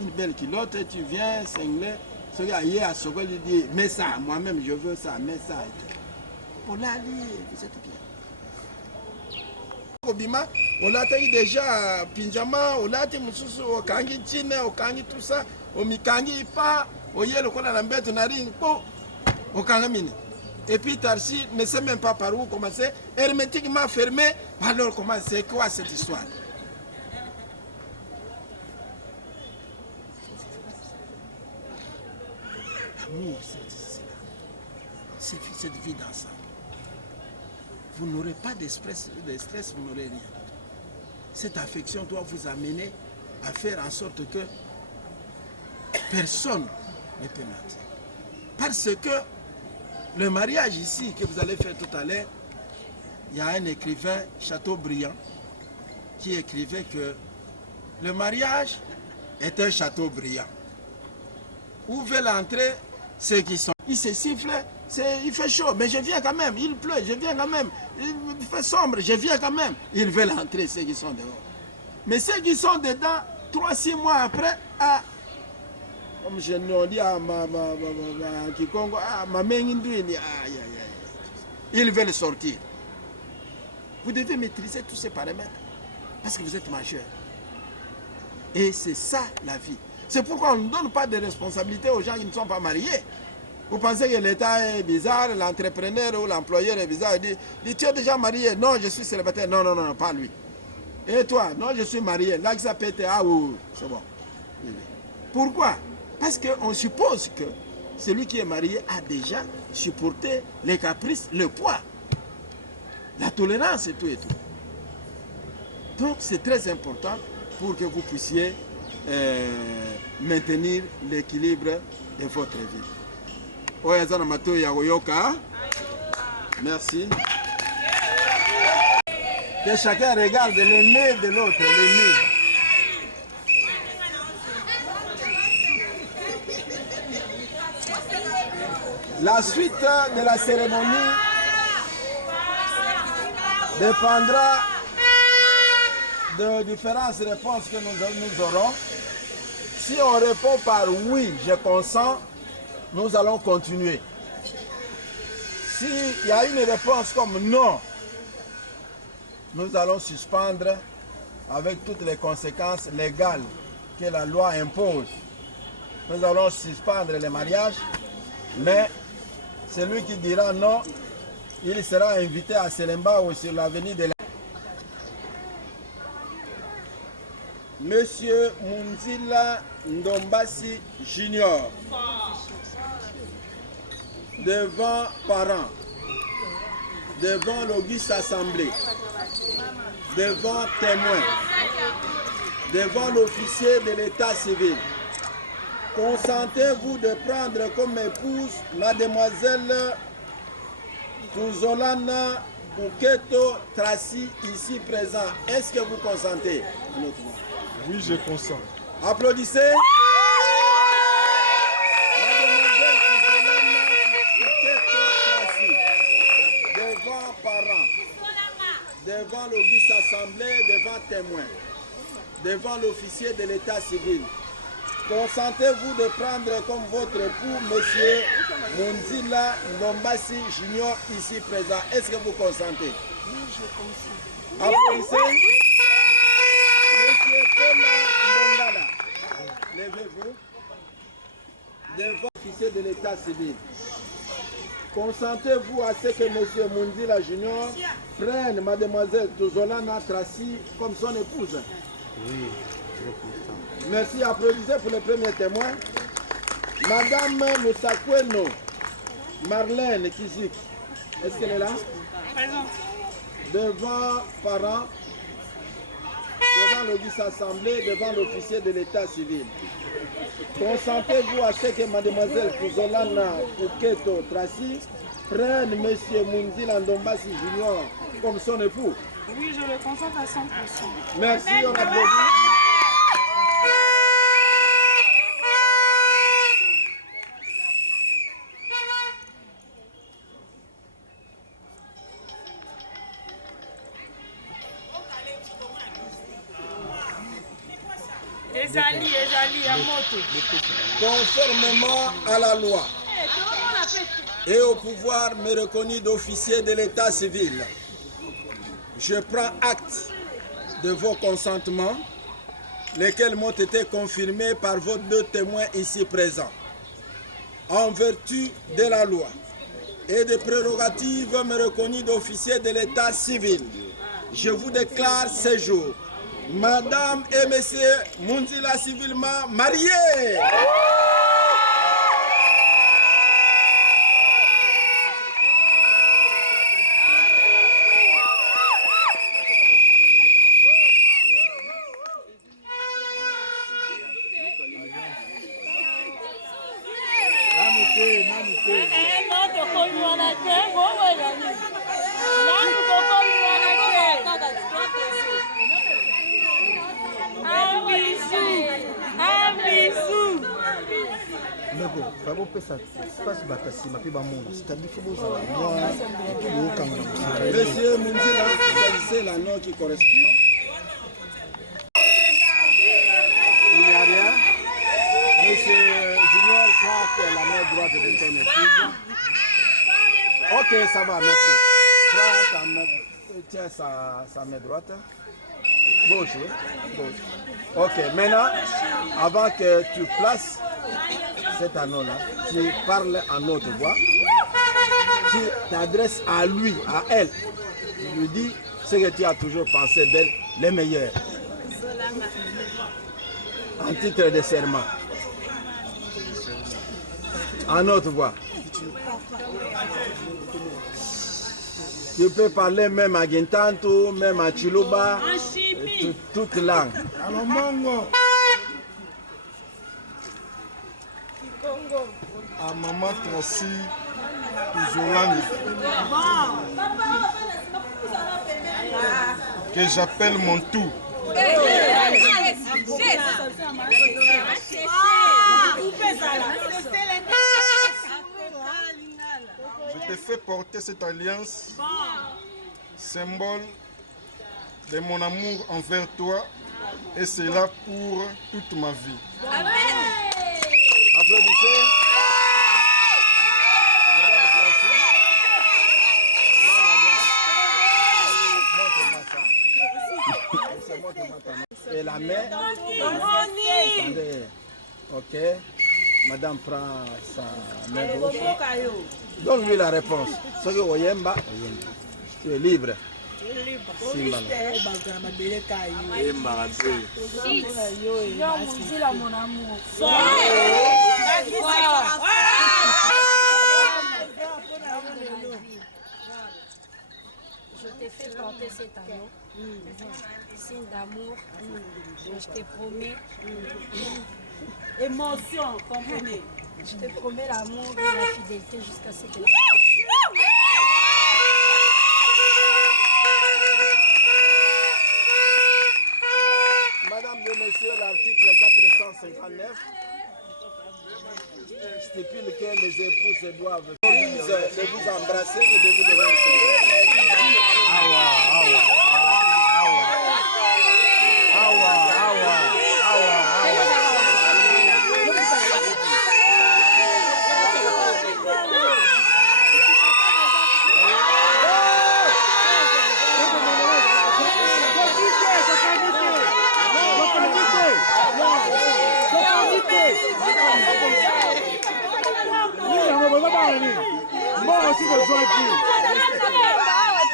une belle culotte, tu viens, cinglé. Ce gars, hier à Sokol, il dit, mets ça, moi-même je veux ça, mets ça. On l'a dit, vous êtes bien. Obima, on a déjà Pinjama, on a dit Moussousou, au Kangi Tine, au Kangi tout ça, au Mikangi pas, au Yel, au Konalambet, on a dit, au Kangamine. Et puis Tarsi ne sait même pas par où commencer, hermétiquement fermé. Alors comment c'est quoi cette histoire? L'amour, c'est cette vie d'ensemble. Vous n'aurez pas de stress, vous n'aurez rien. Cette affection doit vous amener à faire en sorte que personne ne peut mentir. Parce que le mariage ici que vous allez faire tout à l'heure, il y a un écrivain, Chateaubriand, qui écrivait que le mariage est un château brillant. Où veulent entrer ceux qui sont. Il se siffle, il fait chaud, mais je viens quand même. Il pleut, je viens quand même. Il fait sombre, je viens quand même. Ils veulent entrer, ceux qui sont dehors. Mais ceux qui sont dedans, 3-6 mois après, comme je nous dis à Kikongo, ils veulent sortir. Vous devez maîtriser tous ces paramètres parce que vous êtes majeur. Et c'est ça la vie. C'est pourquoi on ne donne pas de responsabilité aux gens qui ne sont pas mariés. Vous pensez que l'État est bizarre, l'entrepreneur ou l'employeur est bizarre, il dit tu es déjà marié? Non, je suis célibataire. Non, non, non, pas lui. Et toi? Non, je suis marié. Là, ça peut être, c'est bon. Pourquoi? Parce qu'on suppose que celui qui est marié a déjà supporté les caprices, le poids, la tolérance et tout et tout. Donc c'est très important pour que vous puissiez maintenir l'équilibre de votre vie. Merci. Que chacun regarde le nez de l'autre, le nez. La suite de la cérémonie dépendra de différentes réponses que nous aurons. Si on répond par oui, je consens, nous allons continuer. S'il y a une réponse comme non, nous allons suspendre avec toutes les conséquences légales que la loi impose. Nous allons suspendre les mariages, mais celui qui dira non, il sera invité à Selemba ou sur l'avenue de la... Monsieur Munzila Ndombasi Junior, devant parents, devant l'Auguste Assemblée, devant témoins, devant l'officier de l'état civil, consentez-vous de prendre comme épouse mademoiselle Tuzolana Buketo Tracy ici présent? Est-ce que vous consentez? Oui, je consens. Applaudissez. Mademoiselle Tuzolana Buketo Tracy, devant parents, devant l'Auguste Assemblée, devant témoins, devant l'officier de l'état civil, consentez-vous de prendre comme votre époux monsieur Munzila Ndombasi Junior ici présent? Est-ce que vous consentez? Oui, je consens. Applaudissez. Monsieur Paula Ndongala, levez-vous. Devant l'officier de l'état civil, consentez-vous à ce que monsieur Munzila Junior prenne mademoiselle Tuzolana Tracy comme son épouse? Oui, je consens. Merci, applaudissez pour le premier témoin. Madame Moussakweno Marlène Kizik, est-ce qu'elle est là? Présente. Devant parents, devant l'Auguste Assemblée, devant l'officier de l'état civil. Consentez-vous à ce que mademoiselle Tuzolana Buketo Tracy prenne monsieur Munzila Ndombasi Junior comme son époux? Oui, je le consente à 100%. Merci, on applaudit. Conformément à la loi et au pouvoir me reconnu d'officier de l'état civil, je prends acte de vos consentements, lesquels m'ont été confirmés par vos 2 témoins ici présents. En vertu de la loi et des prérogatives me reconnues d'officier de l'état civil, je vous déclare ce jour, Madame et Monsieur Munzila civilement mariés. Monsieur Munzila, c'est la nom qui correspond. Il n'y a rien. Monsieur Junior croit que la main droite de ton épouse. Ok, ça va, merci. Tiens sa main droite. Gauche, oui. Gauche. Ok, maintenant, avant que tu places cet anneau-là, tu parles en haute voix. Tu t'adresses à lui, à elle. Tu lui dis ce que tu as toujours pensé d'elle, les meilleurs. En titre de serment. En haute voix. Tu peux parler même à Gintanto, même à Chiluba, toute langue. Alors, Mongo. À Maman Tracy Izolani, que j'appelle mon tout. Je te fais porter cette alliance, symbole de mon amour envers toi, et c'est là pour toute ma vie. Amen. Applaudissez. Et la main. Attendez. Ok. Madame prend sa main gauche. Donne-lui la réponse. Ce que vous Oyemba, tu es libre. Mon amour. Je t'ai fait porter cet anneau, signe d'amour, je te promets. Émotion, comprenez. Je te promets l'amour et la fidélité jusqu'à ce que la Madame et messieurs, l'article 459 stipule que les époux se doivent de vous embrasser et de vous donner un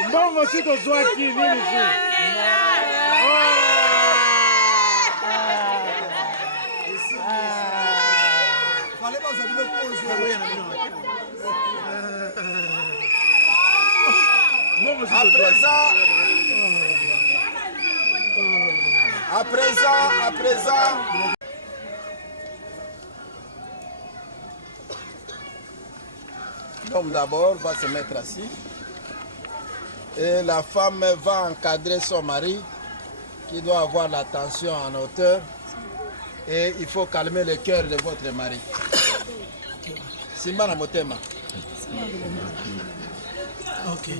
Mbongo siko zwaki nini zi? À présent. L'homme d'abord va se mettre assis et la femme va encadrer son mari qui doit avoir l'attention en hauteur et il faut calmer le cœur de votre mari. Simana Motema. Ok.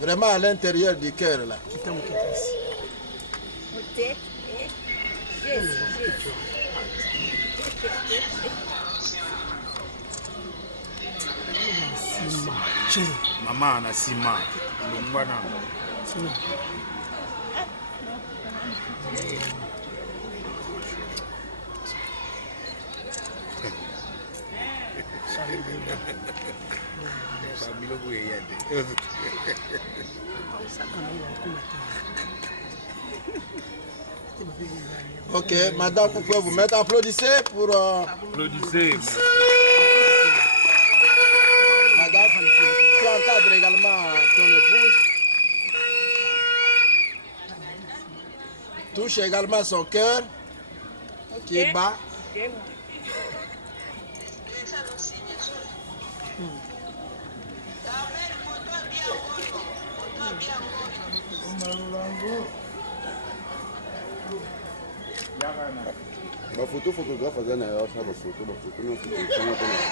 Vraiment à l'intérieur du cœur là. Maman na sima lungwana. Ok, madame, vous pouvez vous mettre. Applaudissez pour... Applaudissez. Madame, tu encadres également ton épouse. Touche également son cœur qui bat.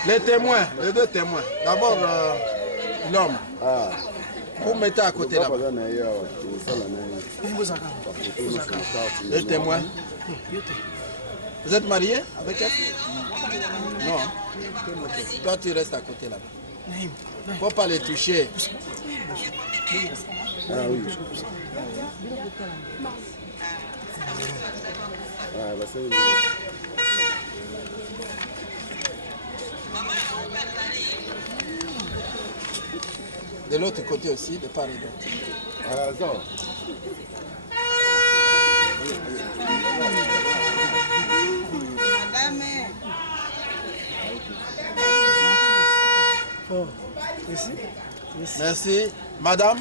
Les témoins, les deux témoins. D'abord, l'homme. Vous mettez à côté là. Les témoins. Vous êtes marié avec elle? Non. Toi, tu restes à côté là. Il ne faut pas les toucher. Ah oui. De l'autre côté aussi, de part et d'autre. Merci. Madame.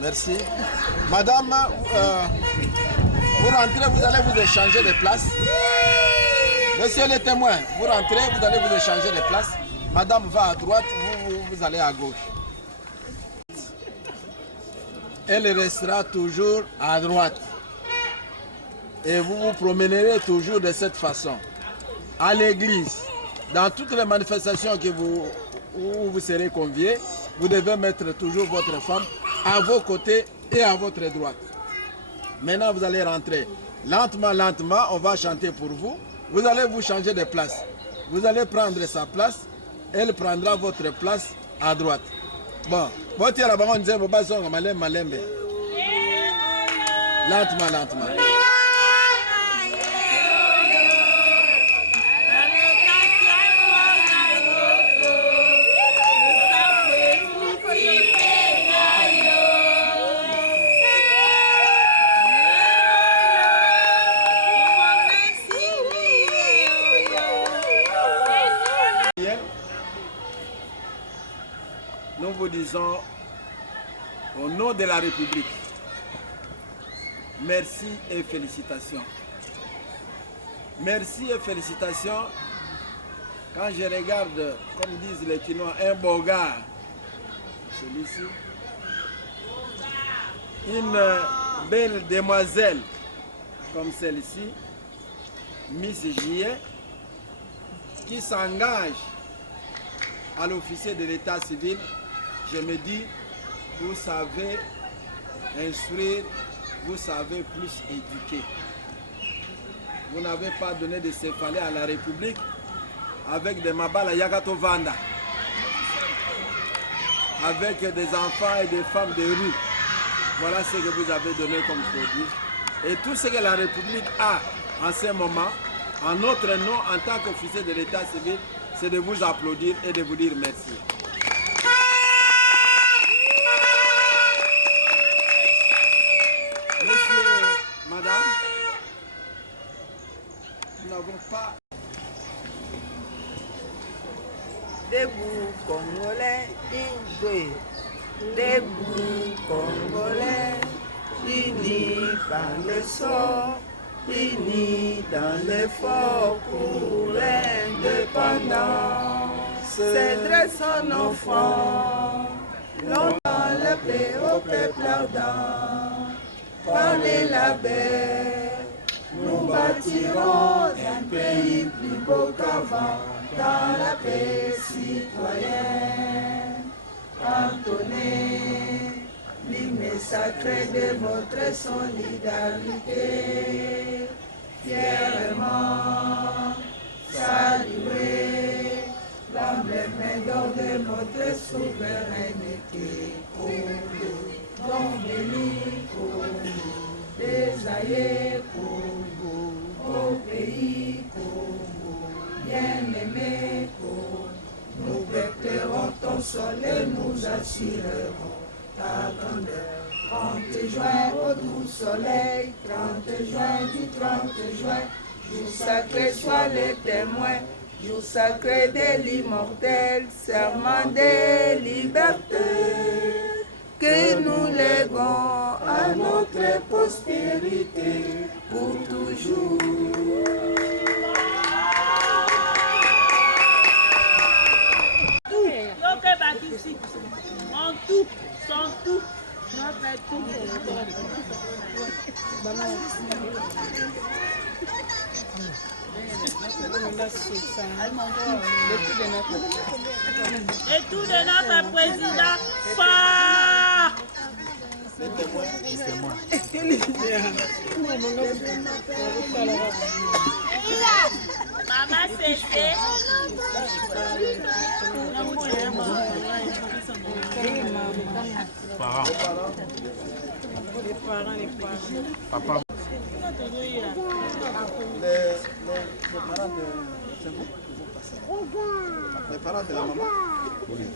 Merci. Madame, vous rentrez, vous allez vous échanger de place. Monsieur le témoin, vous rentrez, vous allez vous échanger de place. Madame va à droite, vous allez à gauche. Elle restera toujours à droite. Et vous vous promènerez toujours de cette façon. À l'église, dans toutes les manifestations où vous serez conviés, vous devez mettre toujours votre femme à vos côtés et à votre droite. Maintenant, vous allez rentrer. Lentement, lentement, on va chanter pour vous. Vous allez vous changer de place. Vous allez prendre sa place. Elle prendra votre place à droite. Bon. Lentement, lentement. Nous vous disons au nom de la République, merci et félicitations. Merci et félicitations. Quand je regarde, comme disent les Quinois, un beau gars, celui-ci, une belle demoiselle comme celle-ci, Miss Juillet, qui s'engage à l'officier de l'état civil, je me dis, vous savez instruire, vous savez plus éduquer. Vous n'avez pas donné de céphalée à la République avec des mabala Yagato Vanda, avec des enfants et des femmes de rue. Voilà ce que vous avez donné comme produit. Et tout ce que la République a en ce moment, en notre nom, en tant qu'officier de l'état civil, c'est de vous applaudir et de vous dire merci. Monsieur, madame, nous n'avons pas... Debout Congolais, debout Congolais, unis par le sort, unis dans l'effort pour l'indépendance. cèdre son enfant. Longtemps le paix au peuple ardent, par les labeurs, nous bâtirons un pays plus beau qu'avant, dans la paix citoyenne. Entonnez l'hymne sacré de votre solidarité, fièrement saluer l'emblème d'or de notre souveraineté. Congo, don béni Congo, désaillé Congo, au pays Congo, bien-aimé Congo, nous béclerons ton soleil, nous assurerons ta grandeur. 30 juin au doux soleil, 30 juin du 30 juin, jour sacré soit les témoins, jour sacré de l'immortel, serment de liberté, que nous léguons à notre postérité pour toujours. En tout, sans tout, notre tout. Et tout de notre président fort. Maman c'était. Les parents. Papa. Les parents de la maman. Oui.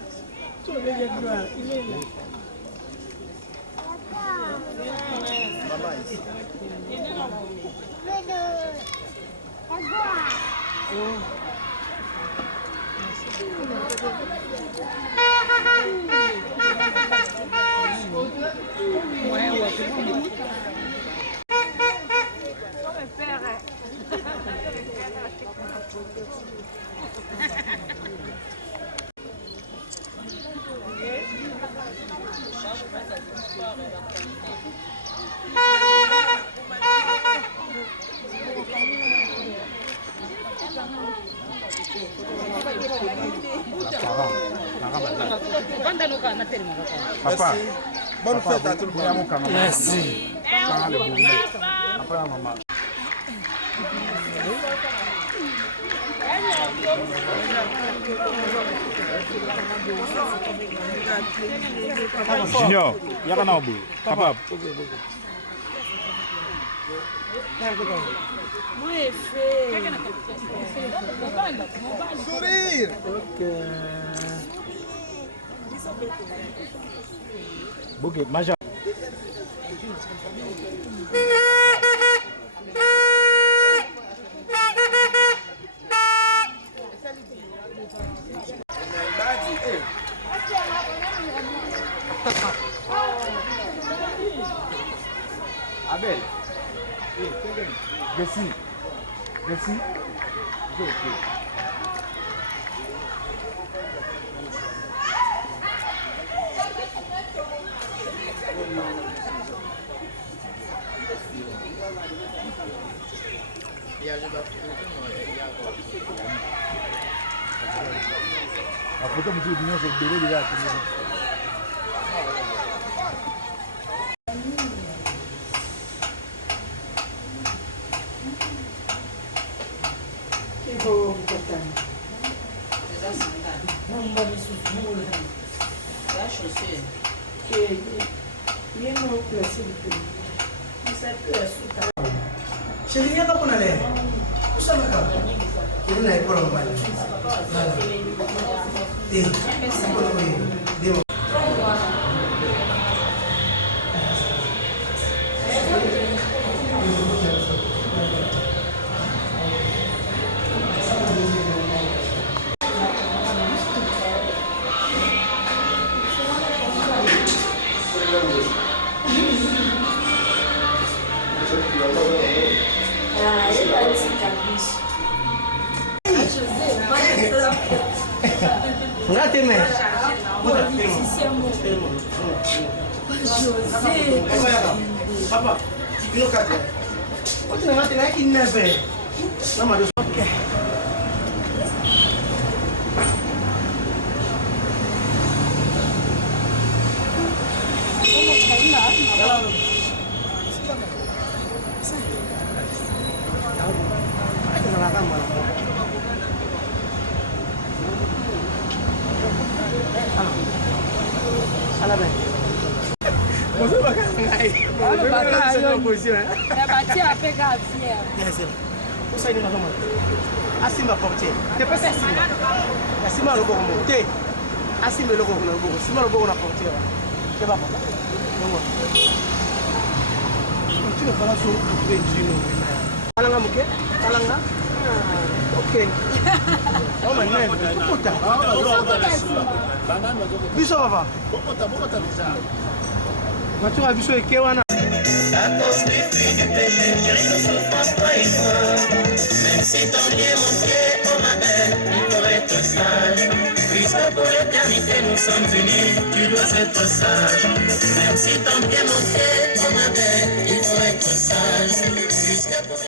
Maman ici. Papa, bonne fête à tout le monde. Merci. Junior, yakana obu. Papa. Sourire. Ok, Maja. Abel. Merci. Merci. La photo de l'union, c'est belé déjà. Chérie, apa pun ada. Usah makan. Kita naik pulang balik. Dia, apa lagi? Dia. Ah, ele vai se capricho. mais. José. Papa, tu nous quatre. Tu n'as pas qui neuf. Non, mais ok. Asimba portier. Tu peux ça Asimba. Asimba le bon monter. Asimba le bon monter. Asimba le bon portier. C'est pas papa. Non. Tu ne pas là sur le junior. Kalanga muke? Kalanga? OK. Oh my man. Kokota. Biso papa. Kokota bisa. Matura biso ekewana. À cause du fruit du péché, chérie, ne souffrance pas une fois. Même si ton bien manqué, oh ma belle, il faut être sage. Puisque pour l'éternité nous sommes unis, tu dois être sage. Même si ton bien manqué, oh ma belle, il faut être sage. Puisque pour